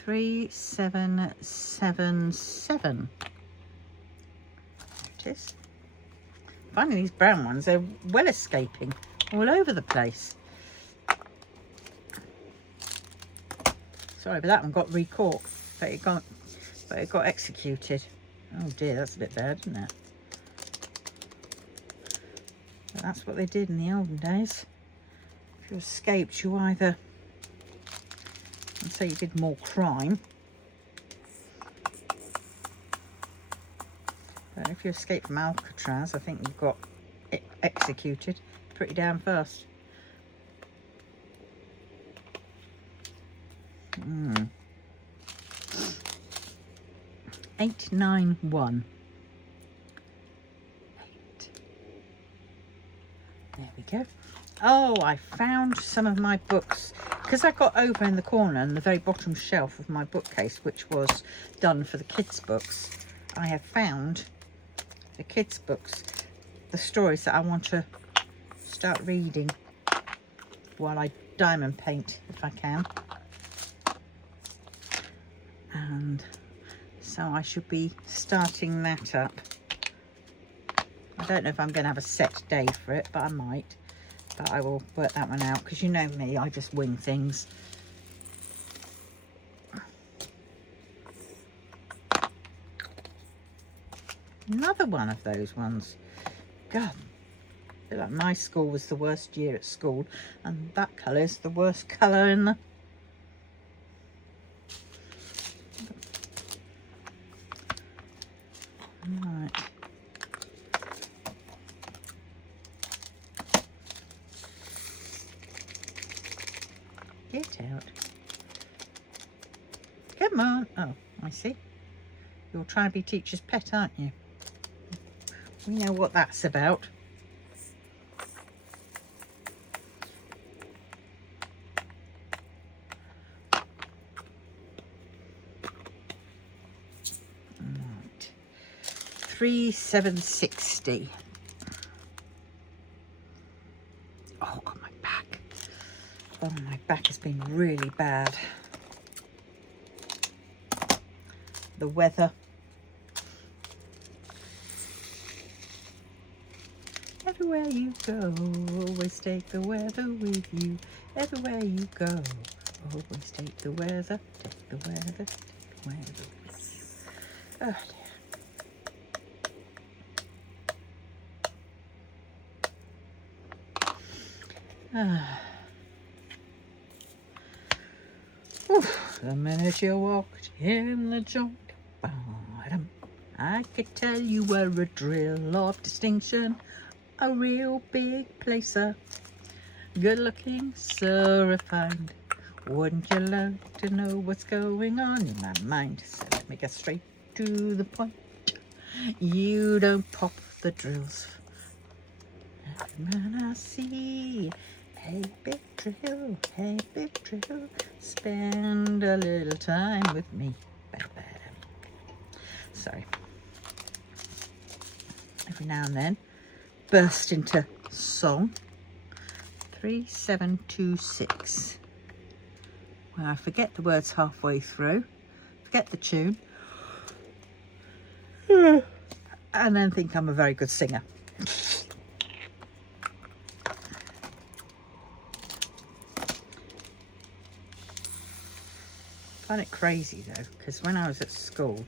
3777. There it is. Finding these brown ones, they're well escaping all over the place. Sorry, but that one got recaught, but it got executed. Oh dear, that's a bit bad, isn't it? But that's what they did in the olden days. If you escaped, you either, and say you did more crime, but if you escape from Alcatraz, I think you got executed pretty damn fast. 891. 8. There we go. Oh, I found some of my books, because I got over in the corner and the very bottom shelf of my bookcase, which was done for the kids' books. I have found the kids' books, the stories that I want to start reading while I diamond paint, if I can. And so I should be starting that up. I don't know if I'm going to have a set day for it, but I might. But I will work that one out, because you know me, I just wing things. Another one of those ones. God, I feel like my school was the worst year at school, and that colour is the worst colour in the... Right. Get out. Come on. Oh, I see. You're trying to be teacher's pet, aren't you? We know what that's about. 3,760. Oh God, my back. Oh, my back has been really bad. The weather. Everywhere you go, always take the weather with you. Everywhere you go, always take the weather, take the weather, take the weather with you. Oh dear. The minute you walked in the joint, I could tell you were a drill of distinction, a real big placer, good looking, so refined. Wouldn't you like to know what's going on in my mind? So let me get straight to the point. You don't pop the drills. Every man I see, hey big drill, hey big drill, spend a little time with me. Sorry. Every now and then, burst into song. 3,726. Well, I forget the words halfway through, forget the tune, and then think I'm a very good singer. I find it crazy though, because when I was at school,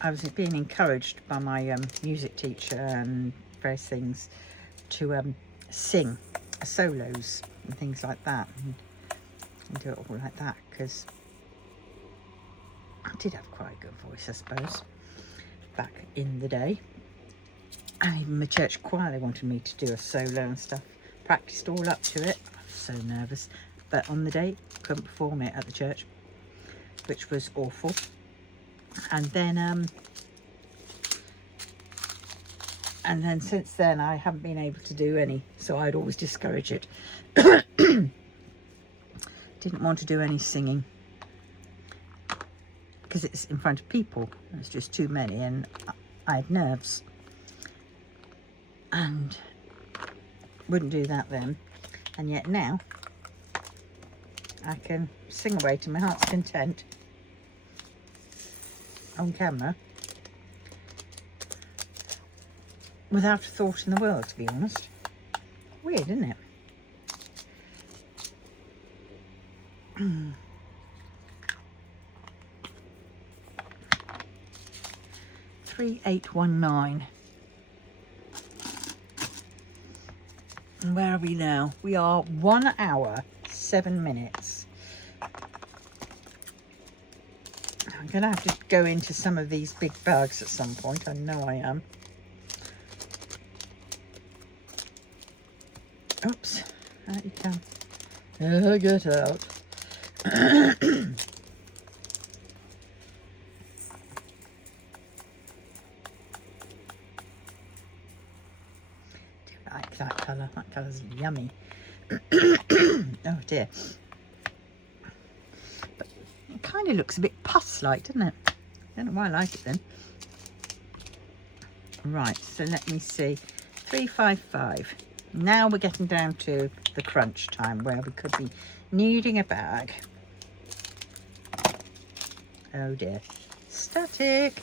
I was being encouraged by my music teacher and various things to sing solos and things like that, and do it all like that, because I did have quite a good voice, I suppose, back in the day. And even the church choir, they wanted me to do a solo and stuff. Practiced all up to it. I was so nervous, but on the day couldn't perform it at the church, which was awful. And then since then I haven't been able to do any, so I'd always discourage it. Didn't want to do any singing because it's in front of people. It's just too many, and I had nerves and wouldn't do that then. And yet now I can sing away to my heart's content on camera without a thought in the world, to be honest. Weird, isn't it? 3,819. And where are we now? We are 1 hour, 7 minutes. I'm going to have to go into some of these big bags at some point. I know I am. Oops. Out you come. Get out. I like that colour. That colour's yummy. Oh dear. But it kind of looks a bit pus-like, doesn't it? I don't know why I like it then. Right, so let me see. 355. Now we're getting down to the crunch time where we could be needing a bag. Oh dear. Static.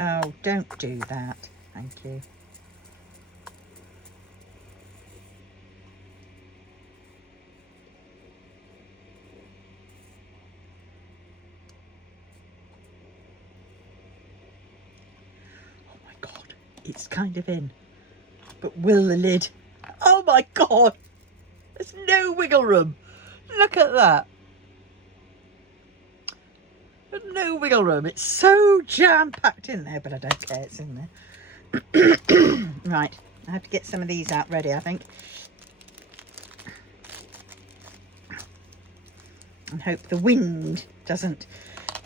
Oh, don't do that. Thank you. Oh my God, it's kind of in. But will the lid? Oh my God, there's no wiggle room. Look at that. There's no wiggle room. It's so jam-packed in there, but I don't care, it's in there. Right, I have to get some of these out ready, I think. And hope the wind doesn't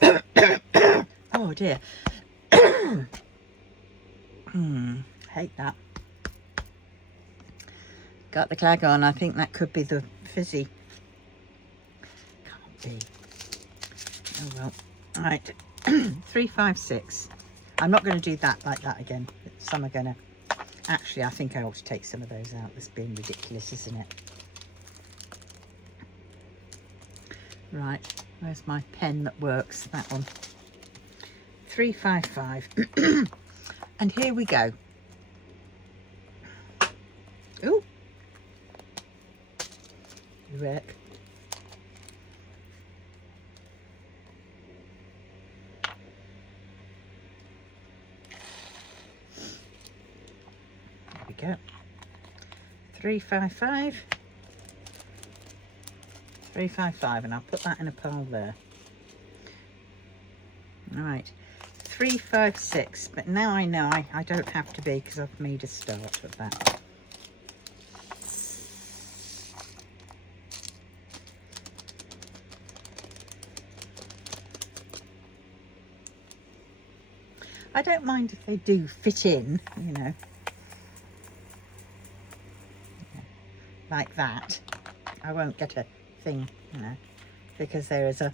Oh dear. Hate that. Got the clag on. I think that could be the fizzy. Can't be. Oh well. Right. 3, 5, 6. I'm not going to do that like that again. Some are going to... Actually, I think I ought to take some of those out. This being ridiculous, isn't it? Right. Where's my pen that works? That one. 3, 5, 5. And here we go. Ooh. Wreck. There we go. 3, 5, 5. 3, 5, 5, and I'll put that in a pile there. All right. 3, 5, 6. But now I know I don't have to be, because I've made a start with that. I don't mind if they do fit in, you know, like that. I won't get a thing, you know, because there is a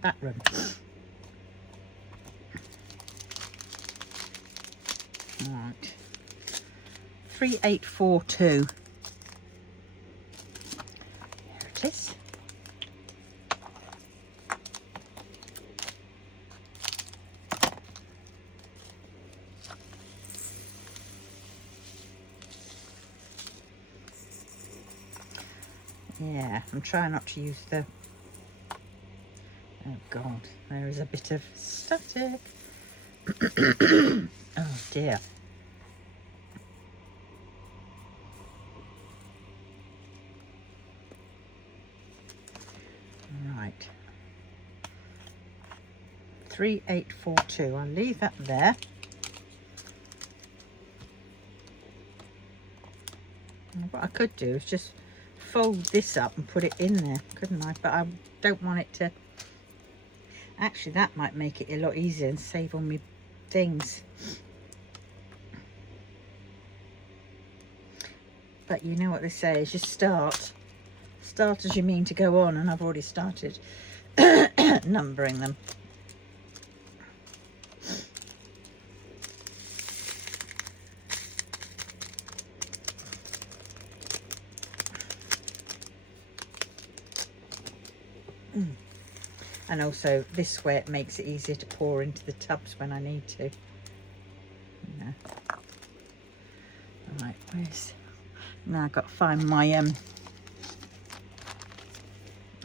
back room. Right. 3, 8, 4, 2. There it is. Yeah, I'm trying not to use the... Oh God, there is a bit of static. Oh dear. Right. 3, 8, 4, 2. I'll leave that there. And what I could do is just fold this up and put it in there, couldn't I? But I don't want it to... Actually, that might make it a lot easier and save on me things. But you know what they say is just start as you mean to go on, and I've already started numbering them. And also this way it makes it easier to pour into the tubs when I need to. Yeah. Right, where's... Now I've got to find my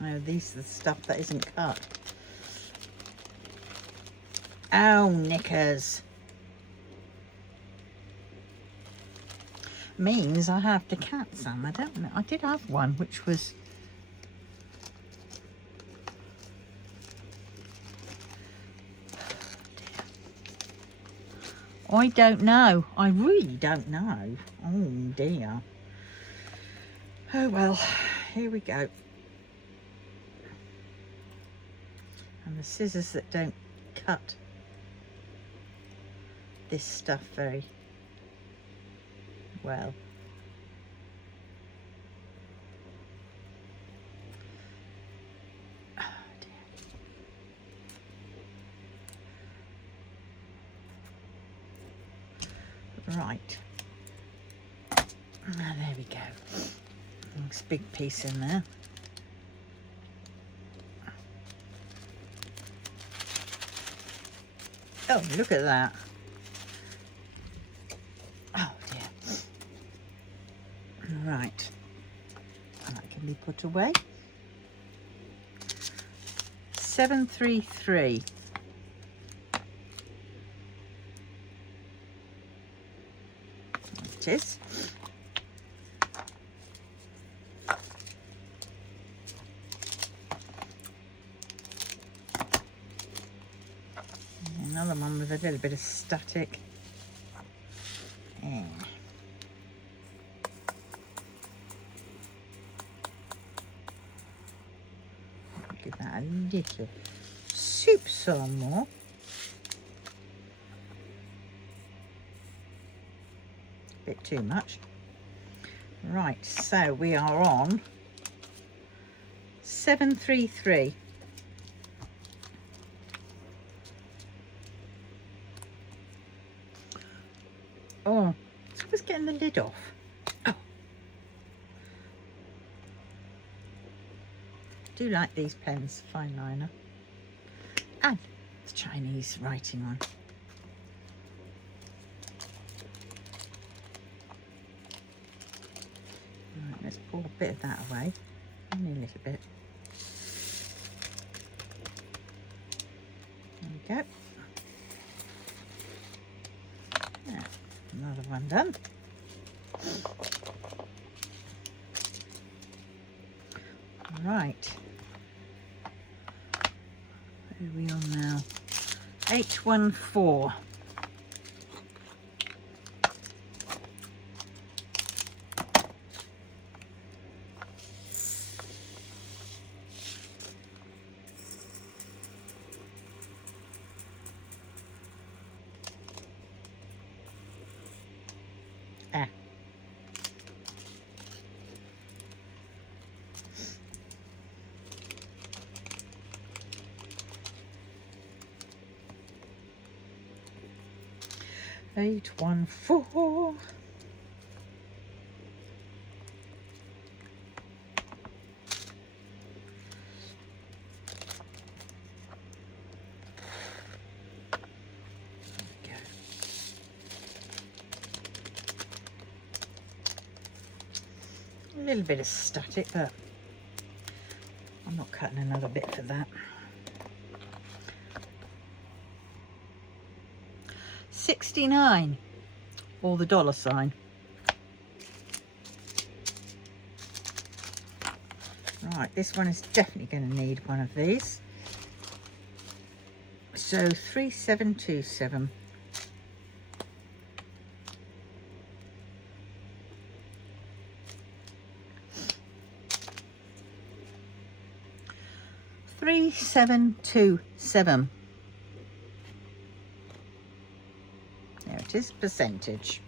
oh, these are the stuff that isn't cut. Oh, knickers. Means I have to cut some. I don't know. I did have one which was... I don't know. I really don't know. Oh dear. Oh well, here we go. And the scissors that don't cut this stuff very well. Oh dear. Right. Now there we go. Nice big piece in there. Oh, look at that. Oh dear. Right. That can be put away. 733. It is. Another one with a little bit of static. Yeah. Give that a little hope some more. Bit too much. Right, so we are on 733. Oh, someone's getting the lid off. Oh. Do like these pens, fine liner. And the Chinese writing on. Right, let's pull a bit of that away. Only a little bit. There we go. Yeah, another one done. Right. Where are we on now? 814. Ah. Eight, 1, 4. A little bit of static, but I'm not cutting another bit for that. 69, or the dollar sign. Right, this one is definitely going to need one of these. So 3727. Three, 7, 2, 7. There it is, percentage.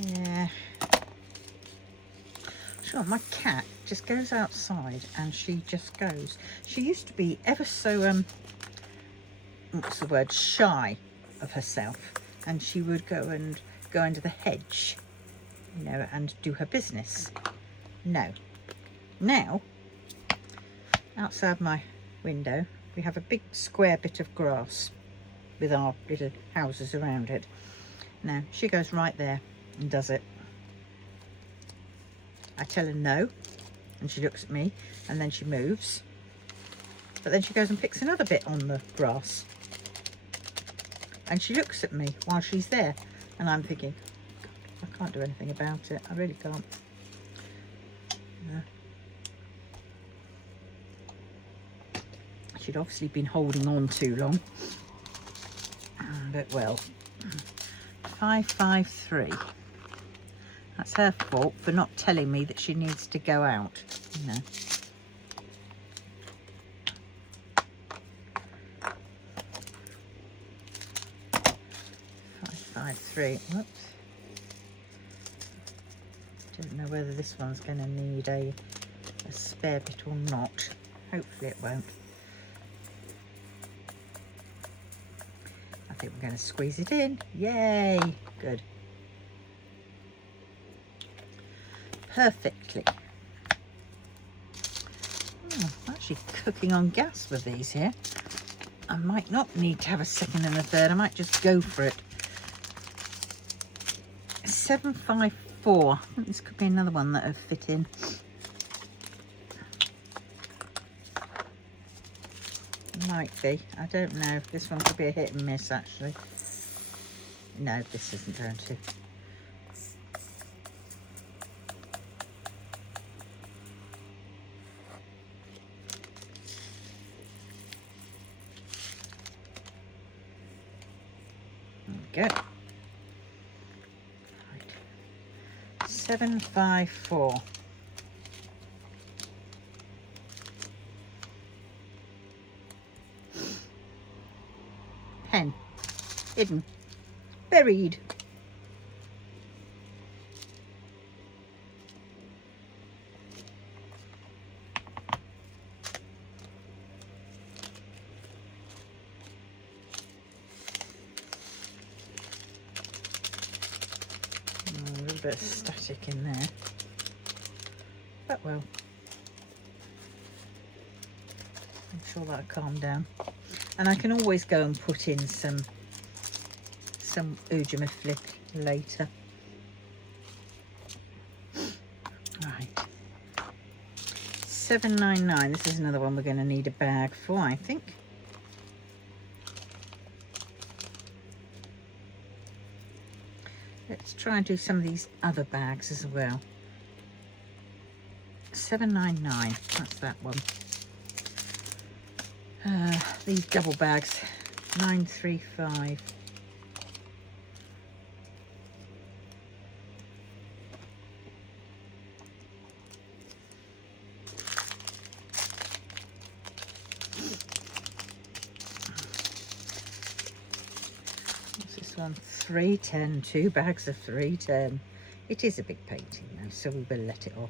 Yeah. Sure, my cat just goes outside and she just goes. She used to be ever so what's the word, shy of herself, and she would go under the hedge, you know, and do her business. No. Now, outside my window, we have a big square bit of grass with our little houses around it. Now, she goes right there and does it. I tell her no, and she looks at me, and then she moves. But then she goes and picks another bit on the grass. And she looks at me while she's there. And I'm thinking, I can't do anything about it. I really can't. Yeah. She'd obviously been holding on too long. But well, 553. That's her fault for not telling me that she needs to go out, you know. Five, 3. Whoops. Don't know whether this one's going to need a spare bit or not. Hopefully it won't. I think we're going to squeeze it in. Yay! Good. Perfectly. Oh, I'm actually cooking on gas with these here. I might not need to have a second and a third. I might just go for it. 754. I think this could be another one that would fit in. Might be. I don't know. This one could be a hit and miss, actually. No, this isn't going to. There we go. 754. pen. Hidden. Buried. A little bit of static in there. But well, I'm sure that'll calm down. And I can always go and put in some Ujima Flick later. Right, £7.99. This is another one we're going to need a bag for, I think. Let's try and do some of these other bags as well. £7.99. That's that one. These double bags, £9.35. What's this one? £3.10. 2 bags of £3.10. It is a big painting though, so we will let it off.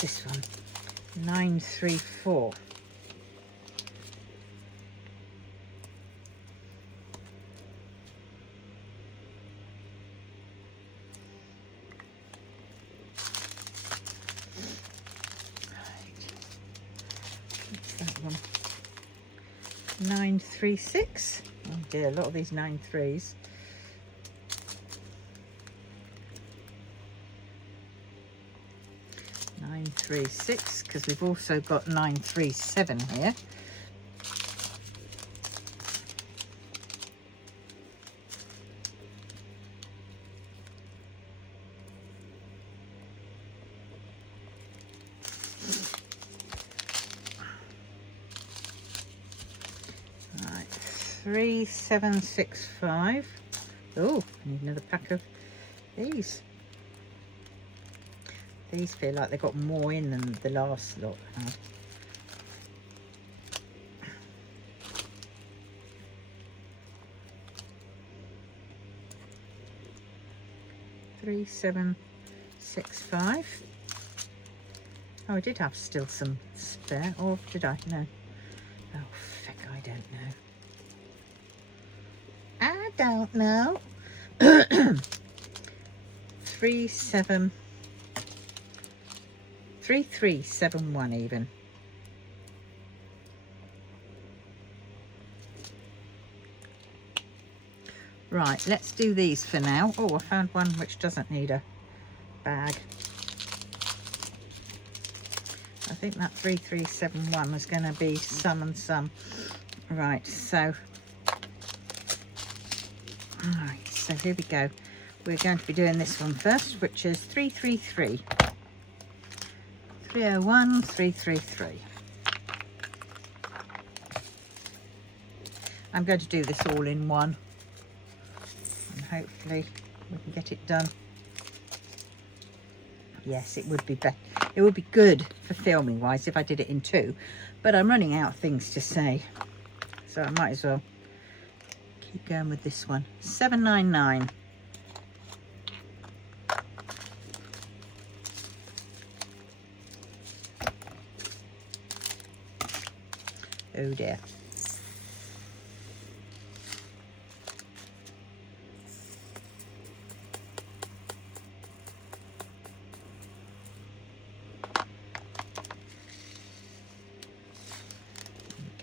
This one, £9.34. What's that one? £9.36. Oh dear, a lot of these 9.3s. £9.36, because we've also got £9.37 here. Right, 3,765. Oh, I need another pack of these. These feel like they've got more in than the last lot had. £3,765. Oh, I did have still some spare, or did I? No. Oh, feck, I don't know. I don't know. 3371 even. Right, let's do these for now. Oh, I found one which doesn't need a bag. I think that 3371 was going to be some and some. Right, so here we go. We're going to be doing this one first, which is 333. 301, 333. I'm going to do this all in one, and hopefully we can get it done. Yes, it would be better. It would be good for filming wise if I did it in two, but I'm running out of things to say, so I might as well keep going with this one. 799. Oh dear.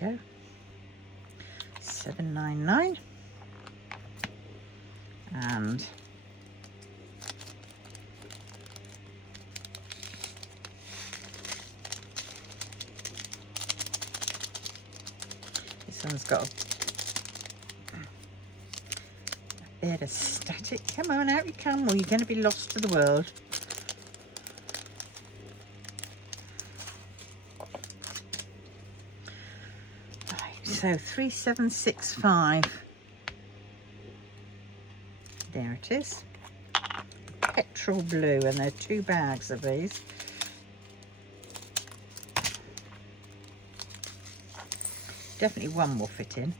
There we go. 799. And this one's got a bit of static. Come on, out you come, or you're going to be lost to the world. Right, so 3765. There it is. Petrol blue, and there are 2 bags of these. Definitely one will fit in.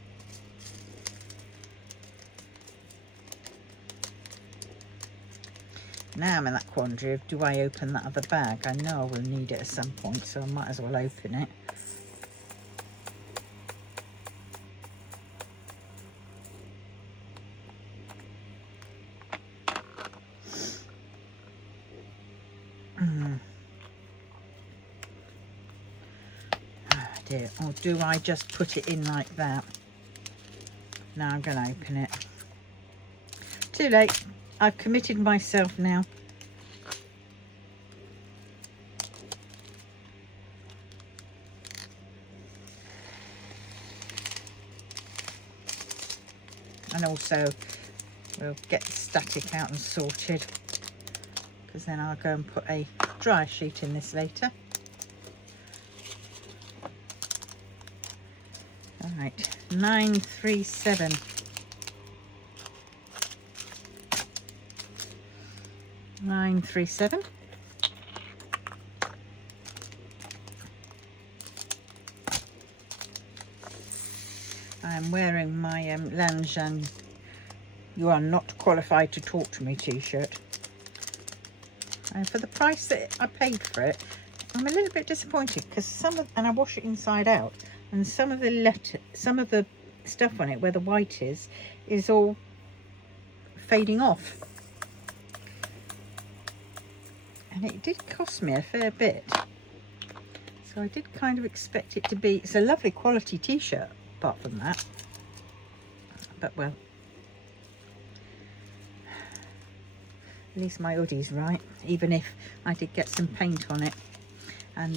Now I'm in that quandary of, do I open that other bag? I know I will need it at some point, so I might as well open it. Or do I just put it in like that? Now I'm going to open it. Too late. I've committed myself now. And also we'll get the static out and sorted, because then I'll go and put a dryer sheet in this later. All right, 937. I'm wearing my Lounge and You Are Not Qualified to Talk to Me t-shirt. And for the price that I paid for it, I'm a little bit disappointed, because and I wash it inside out, and some of the stuff on it where the white is all fading off. And it did cost me a fair bit. So I did kind of expect it to be, it's a lovely quality t-shirt apart from that. But well, at least my hoodie's right, even if I did get some paint on it. And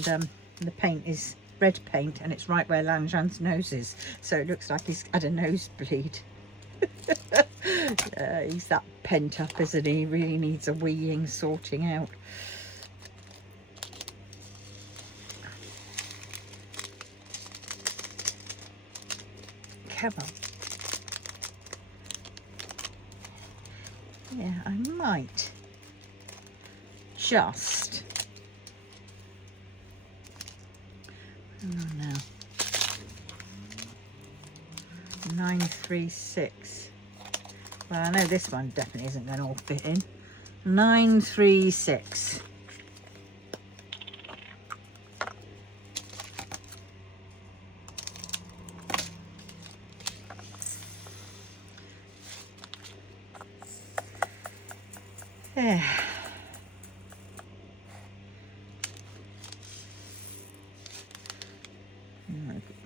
the paint is red paint, and it's right where Lanjan's nose is, so it looks like he's had a nosebleed. He's that pent up, isn't he? He really needs a weeing sorting out. Come on. Yeah, I might just, oh no, 936. Well, I know this one definitely isn't going to all fit in. 936. Yeah.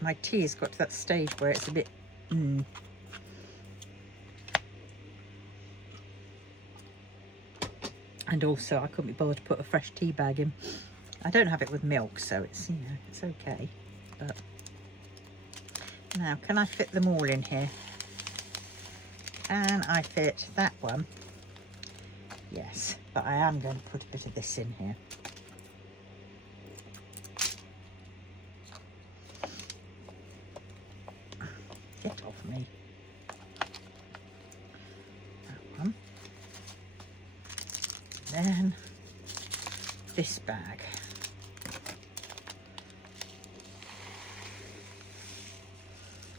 My tea has got to that stage where it's a bit and also I couldn't be bothered to put a fresh tea bag in. I don't have it with milk, so it's, you know, it's okay. But now, can I fit them all in here? Can I fit that one? Yes, but I am going to put a bit of this in here. Get off me. That one. Then this bag.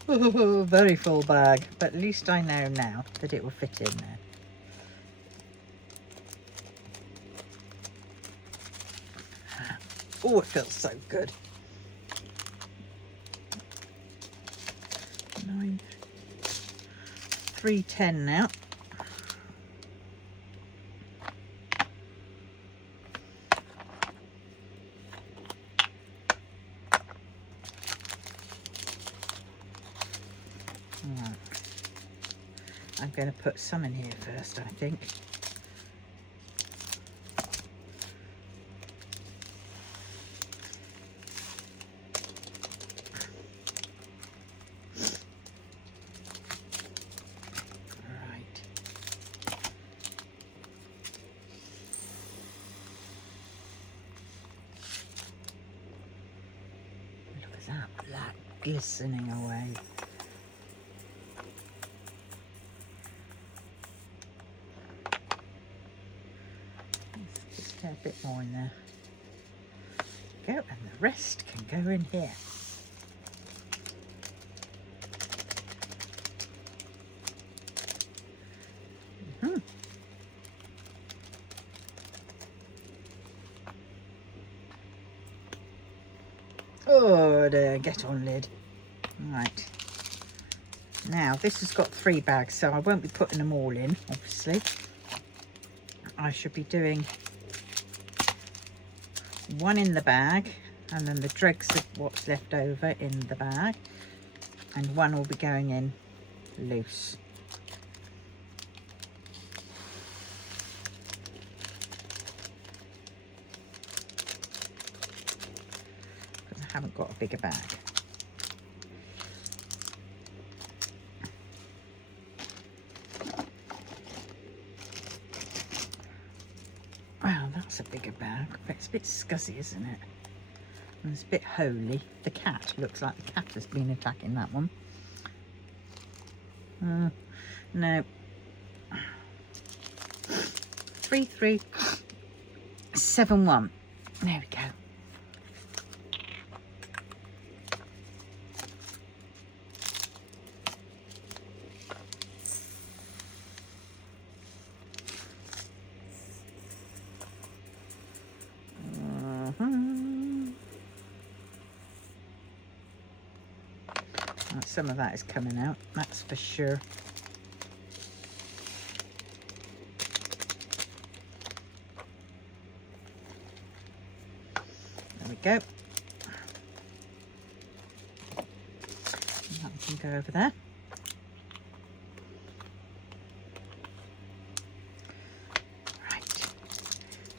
Oh, very full bag, but at least I know now that it will fit in there. Oh, it feels so good. 310 now. Right. I'm going to put some in here first, I think. That glistening away. Let's just get a bit more in there. Go, and the rest can go in here. Oh, there, get on lid. Right. Now, this has got 3 bags, so I won't be putting them all in, obviously. I should be doing 1 in the bag, and then the dregs of what's left over in the bag, and 1 will be going in loose. Because I haven't got a bigger bag. Wow, that's a bigger bag. It's a bit scuzzy, isn't it? And it's a bit holy. The cat looks like the cat has been attacking that one. No. 3371. There we go. Some of that is coming out, that's for sure. There we go. That can go over there. Right.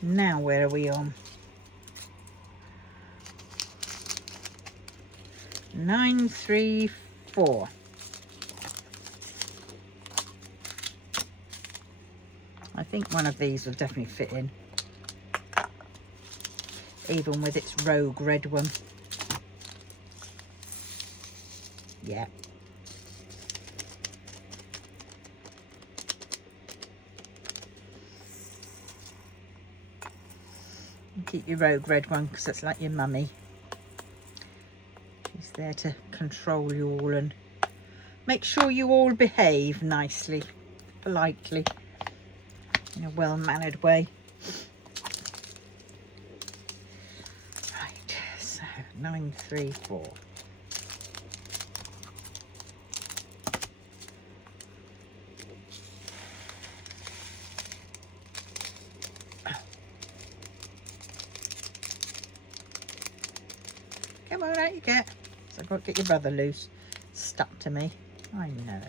Now where are we on? 934. I think one of these will definitely fit in, even with its rogue red one. Yeah. Keep your rogue red one because it's like your mummy. She's there to control you all and make sure you all behave nicely, politely, in a well-mannered way. Right, so 934. Come on, out you get. So I've got to get your brother loose. Stuck to me. I know.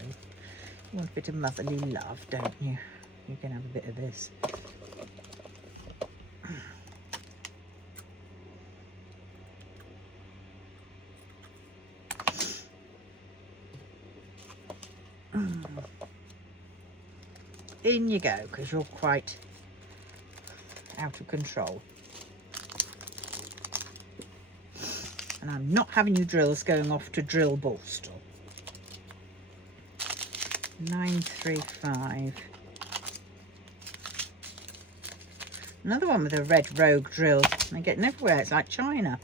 You want a bit of motherly love, don't you? You can have a bit of this. In you go, because you're quite out of control. And I'm not having you drills going off to drill Borstal. 935. Another one with a red rogue drill. They're getting everywhere. It's like China.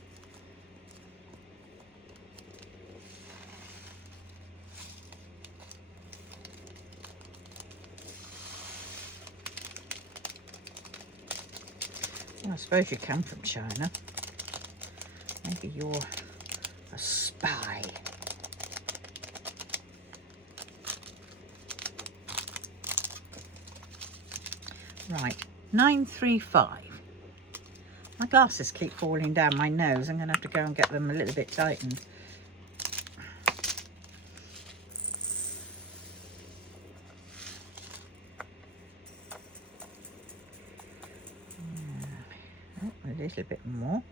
Well, I suppose you come from China. Maybe you're a spy. Right, 935. My glasses keep falling down my nose. I'm going to have to go and get them a little bit tightened. Oh, a little bit more.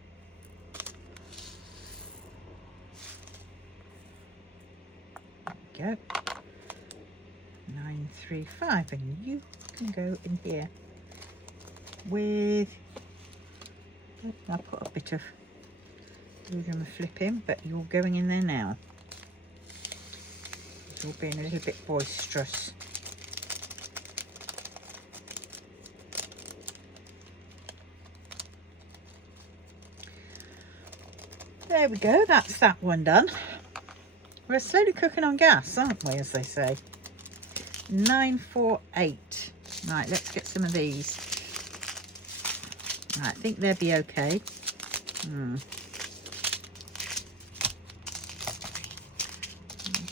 There we go. 935, and you can go in here with, I'll put a bit of a flip in, but you're going in there now. You're being a little bit boisterous. There we go, that's that one done. We're slowly cooking on gas, aren't we, as they say. 948. Right, let's get some of these. Right, I think they'll be okay.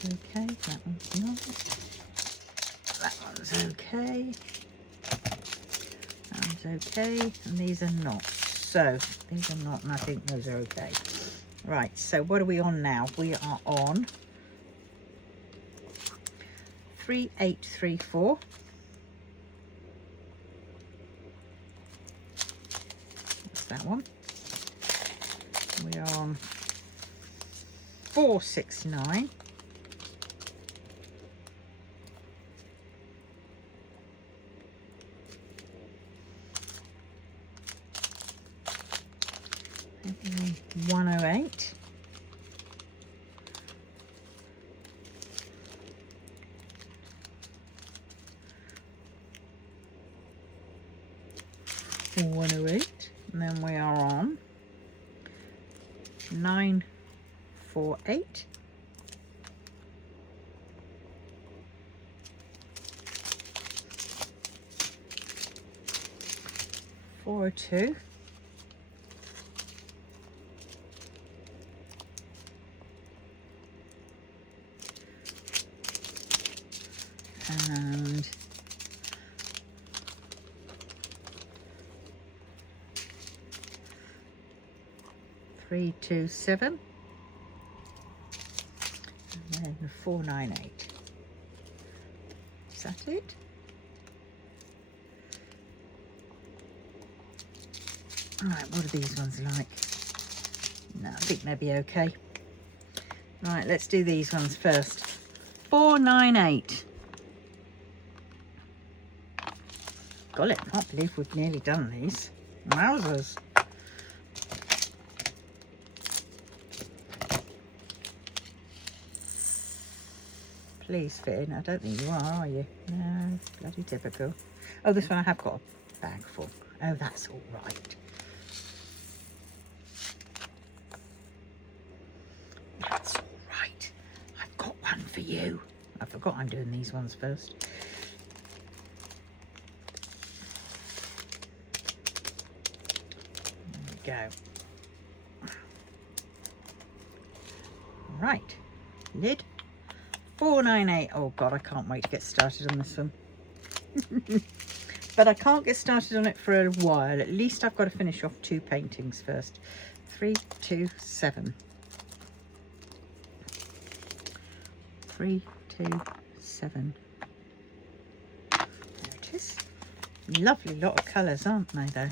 okay, that one's not. That one's okay. That one's okay, and these are not. So these are not, and I think those are okay. Right, so what are we on now? We are on 3834. That's that one. We are on 469. Maybe 108. Or 108. And then we are on 948. 402. And 327. And then 498. Is that it? Right, what are these ones like? No, I think they'll be okay. Right, let's do these ones first. 498. Golly, I can't believe we've nearly done these. Wowzers. Please fit in. I don't think you are you? No, bloody typical. Oh, this one I have got a bag full. Oh, that's all right. That's all right. I've got one for you. I forgot I'm doing these ones first. There we go. Right. Lid. 498. Oh God, I can't wait to get started on this one. But I can't get started on it for a while. At least I've got to finish off 2 paintings first. 327. 327. There it is. Lovely lot of colours, aren't they, though?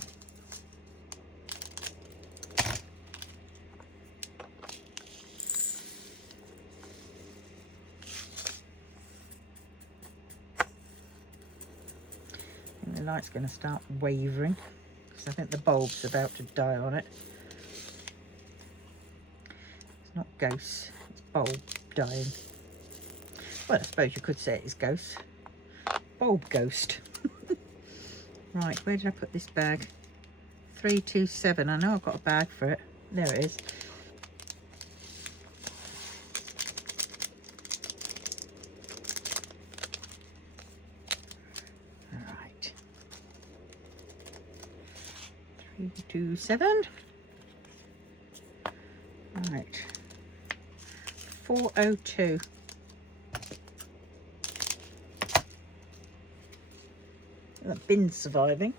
The light's going to start wavering because I think the bulb's about to die on it. It's not ghosts, it's bulb dying. Well, I suppose you could say it is ghosts. Bulb ghost. Right, where did I put this bag? 327. I know I've got a bag for it. There it is. Right. 327. Right. 402. That bin's surviving.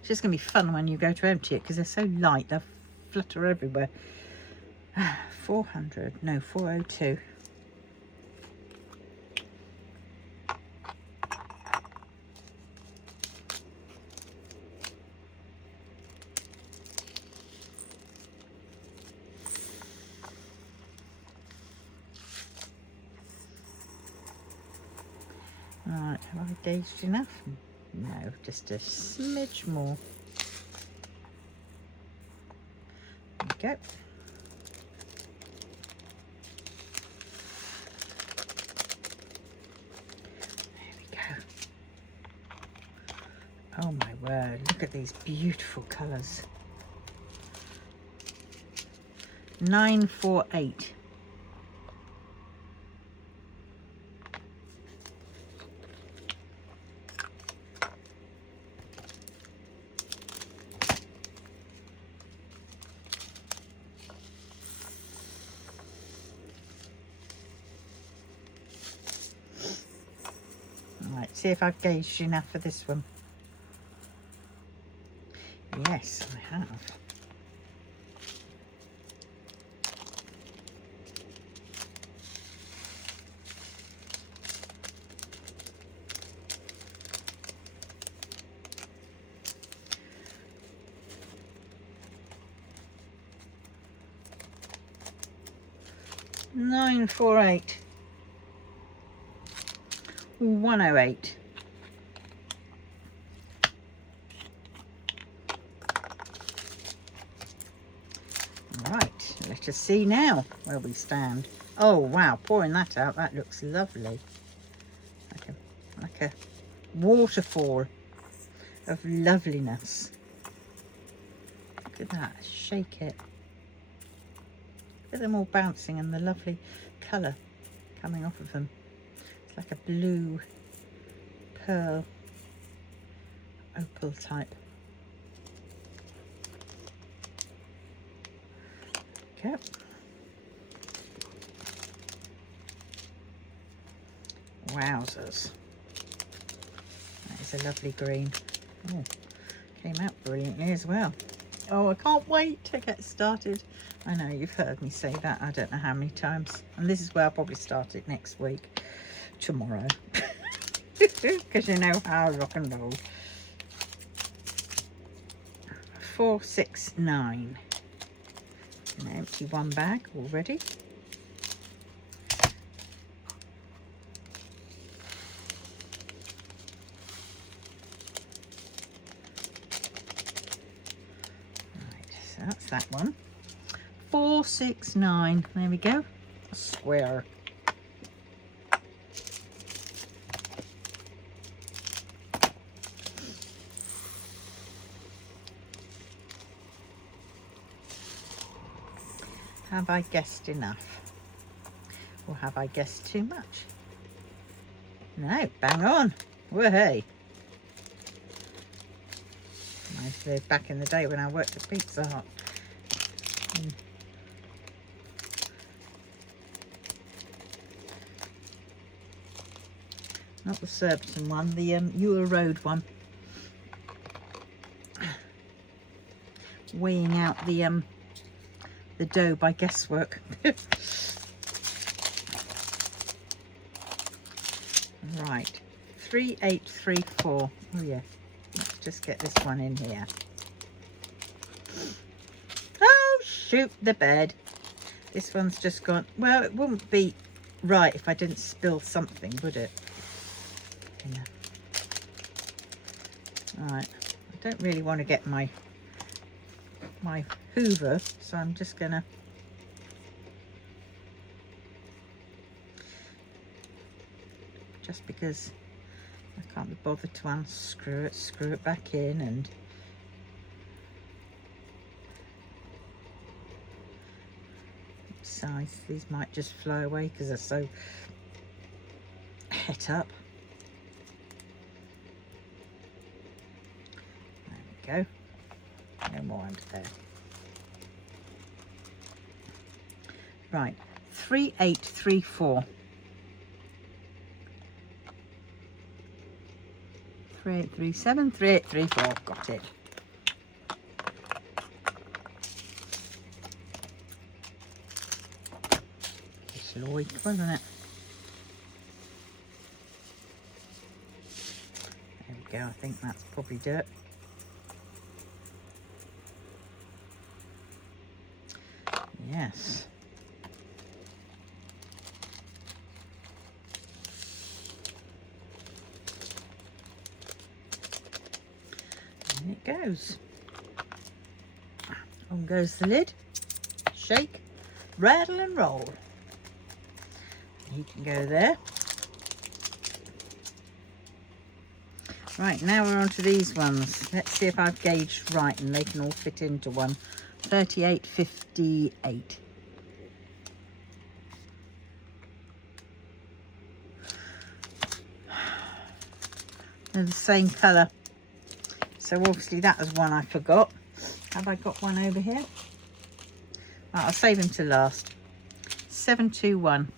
It's just going to be fun when you go to empty it because they're so light, they'll flutter everywhere. 400, no, 402. Right, have I gauged enough? No, just a smidge more. There we go. There we go. Oh my word, look at these beautiful colours. 948. see if I've gauged enough for this one. Yes, I have. $948. 108. Right, let us see now where we stand. Oh wow, pouring that out, that looks lovely. Like a waterfall of loveliness. Look at that, shake it. Look at them all bouncing and the lovely colour coming off of them. It's like a blue pearl opal type. Okay. Wowzers. That is a lovely green. Oh, came out brilliantly as well. Oh, I can't wait to get started. I know you've heard me say that I don't know how many times. And this is where I'll probably start it next week. Tomorrow. Because you know how I rock and roll. 469. An empty one bag already. Right, so that's that one. 469. There we go. A square. Have I guessed enough? Or have I guessed too much? No, bang on. Woohoo. Reminds me of back in the day when I worked at Pizza Hut. Not the Surbiton one, the Ewell Road one. Weighing out the dough by guesswork. Right, 3834. Oh yeah, let's just get this one in here. Oh shoot, the bed. This one's just gone. Well, it wouldn't be right if I didn't spill something, would it? Yeah. Right, I don't really want to get my Hoover, so I'm just gonna because I can't be bothered to unscrew it, screw it back in, and besides these might just fly away because they're so het up. There we go. No more under there. Right, 3834. 3837, 3834. Got it. It's Lloyd, wasn't it? There we go. I think that's probably dirt. Yes. And it goes. On goes the lid. Shake, rattle and roll. He can go there. Right, now we're on to these ones. Let's see if I've gauged right and they can all fit into one. 3858. They're the same colour. So obviously that was one I forgot. Have I got one over here? Right, I'll save them to last. 721.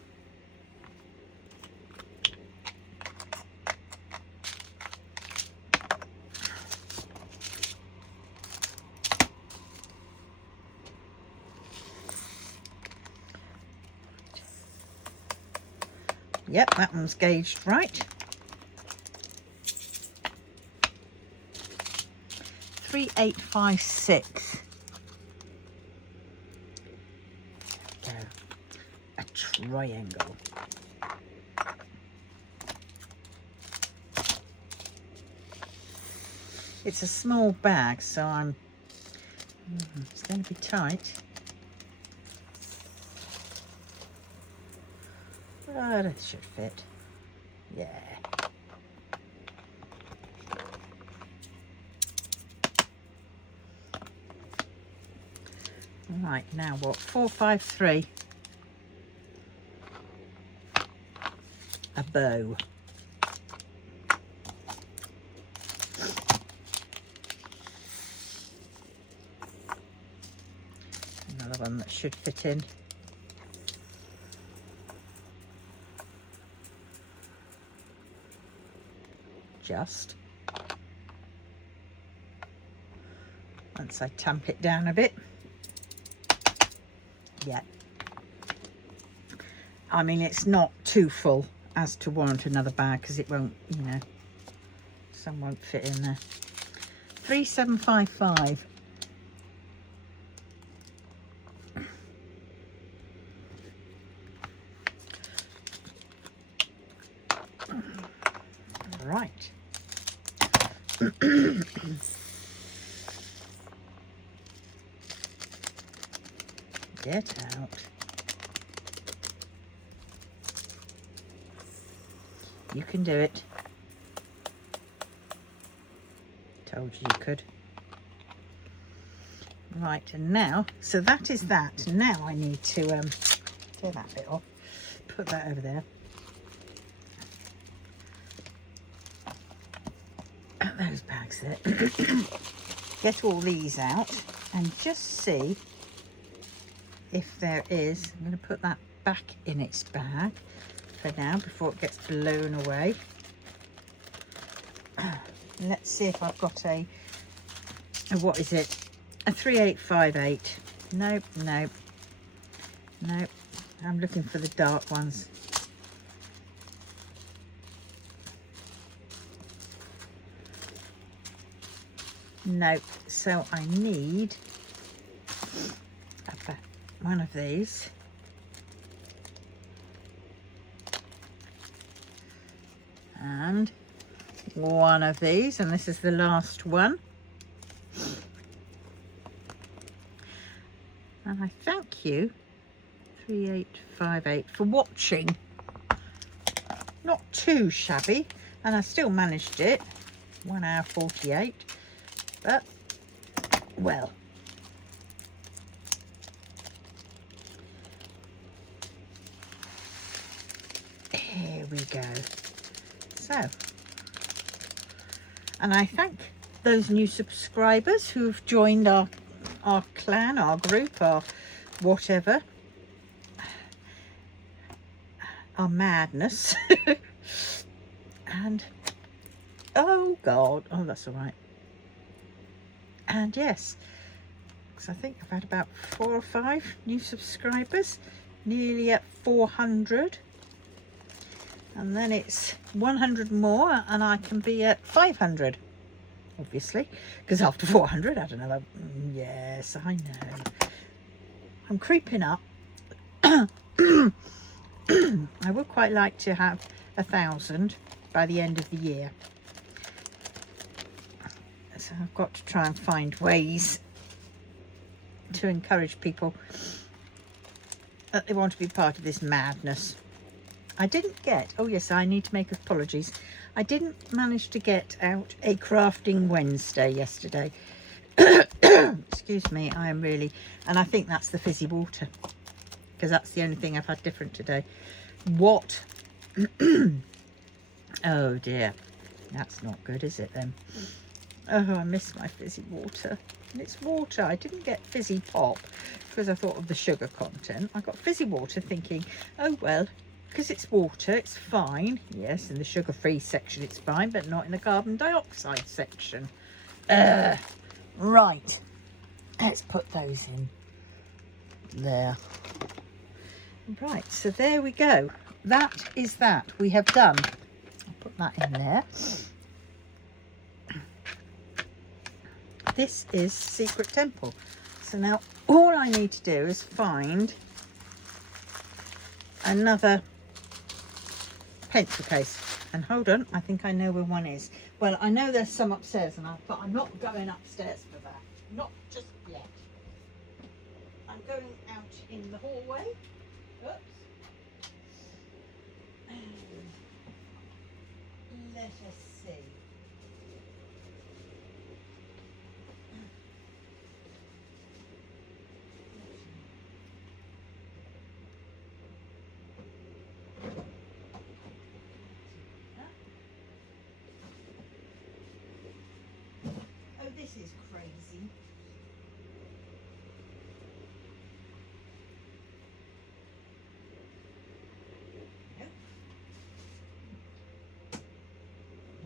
Yep, that one's gauged right. 3856. There we go. A triangle. It's a small bag, so it's going to be tight. But it should fit. Yeah. Right, now what? 453. A bow. Another one that should fit in. Just. Once I tamp it down a bit. Yeah. I mean, it's not too full as to warrant another bag, because it won't, you know, some won't fit in there. 3755. Right. Get out. You can do it. Told you you could. Right, and now, so that is that. Now I need to tear that bit off. Put that over there. Put those bags there. Get all these out and just see if there is. I'm going to put that back in its bag for now before it gets blown away. Let's see if I've got a what is it? A 3858. Nope, nope, nope. I'm looking for the dark ones. Nope. So I need one of these. And one of these, and this is the last one. And I thank you, 3858, for watching. Not too shabby, and I still managed it. 1 hour 48, but well. Here we go. So, and I thank those new subscribers who've joined our clan, our group, our whatever, our madness. And oh God, oh that's all right. And yes, because I think I've had about 4 or 5 new subscribers, nearly at 400. And then it's 100 more and I can be at 500, obviously, because after 400, I don't know. Yes, I know. I'm creeping up. I would quite like to have 1,000 by the end of the year. So I've got to try and find ways to encourage people that they want to be part of this madness. I didn't get, oh yes, I need to make apologies. I didn't manage to get out a crafting Wednesday yesterday. Excuse me, I am really, and I think that's the fizzy water, because that's the only thing I've had different today. What? Oh dear, that's not good, is it then? Oh, I miss my fizzy water. And it's water. I didn't get fizzy pop because I thought of the sugar content. I got fizzy water thinking, oh well, because it's water, it's fine. Yes, in the sugar-free section it's fine, but not in the carbon dioxide section. Right, let's put those in there. Right, so there we go. that is that. We have done. I'll put that in there. This is Secret Temple. So now all I need to do is find another pencil case. And hold on, I think I know where one is. Well, I know there's some upstairs, but I'm not going upstairs for that. Not just yet. I'm going out in the hallway. Oops. Let us see. Oh, this is crazy. Nope.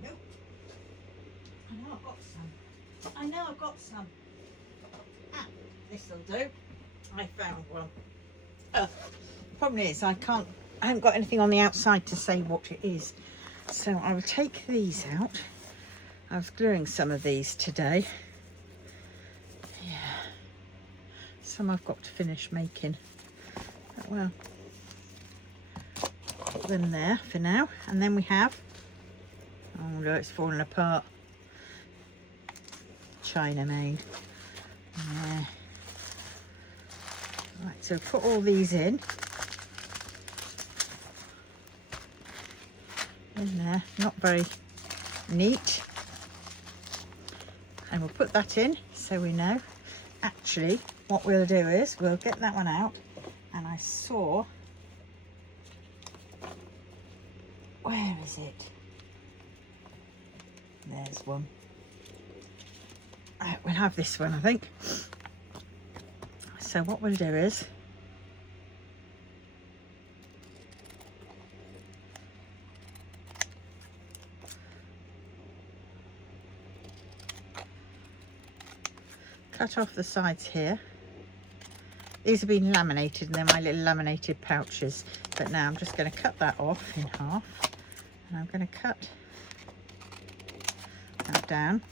Nope. I know I've got some. I know I've got some. Ah, this'll do. I found one. Problem is I haven't got anything on the outside to say what it is. So I will take these out. I was gluing some of these today. Yeah. Some I've got to finish making. But well, put them there for now. And then we have, oh look, it's falling apart. China made. Yeah. Right, so put all these in there, not very neat, and we'll put that in so we know. Actually, what we'll do is we'll get that one out, and I saw, where is it? There's one. Right, we'll have this one, I think. So what we'll do is cut off the sides here. These have been laminated and they're my little laminated pouches, but now I'm just going to cut that off in half, and I'm going to cut that down.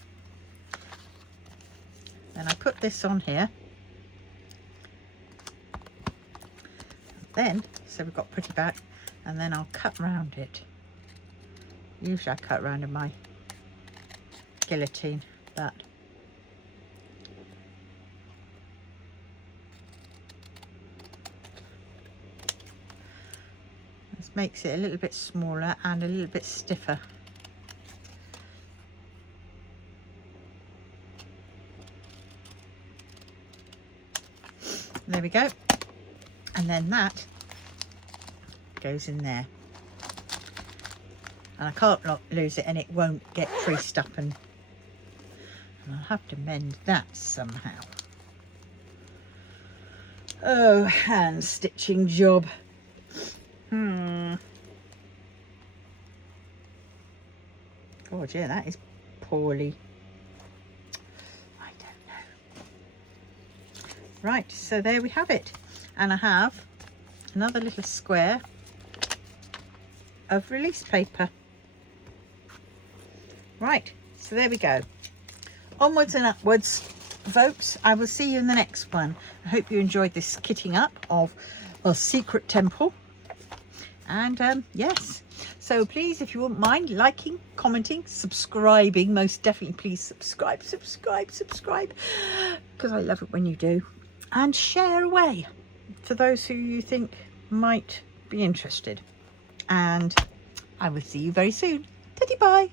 Then I put this on here. Then, so we've got pretty back, and then I'll cut round it. Usually I cut round in my guillotine, but this makes it a little bit smaller and a little bit stiffer. There we go. And then that goes in there, and I can't lose it, and it won't get creased up, and I'll have to mend that somehow. Oh, hand stitching job. God, yeah, that is poorly. I don't know. Right, so there we have it. And I have another little square of release paper. Right, so there we go. Onwards and upwards, folks. I will see you in the next one. I hope you enjoyed this kitting up of a Secret Temple. And yes, so please, if you wouldn't mind liking, commenting, subscribing, most definitely please subscribe, because I love it when you do. And share away for those who you think might be interested. And I will see you very soon. Teddy bye.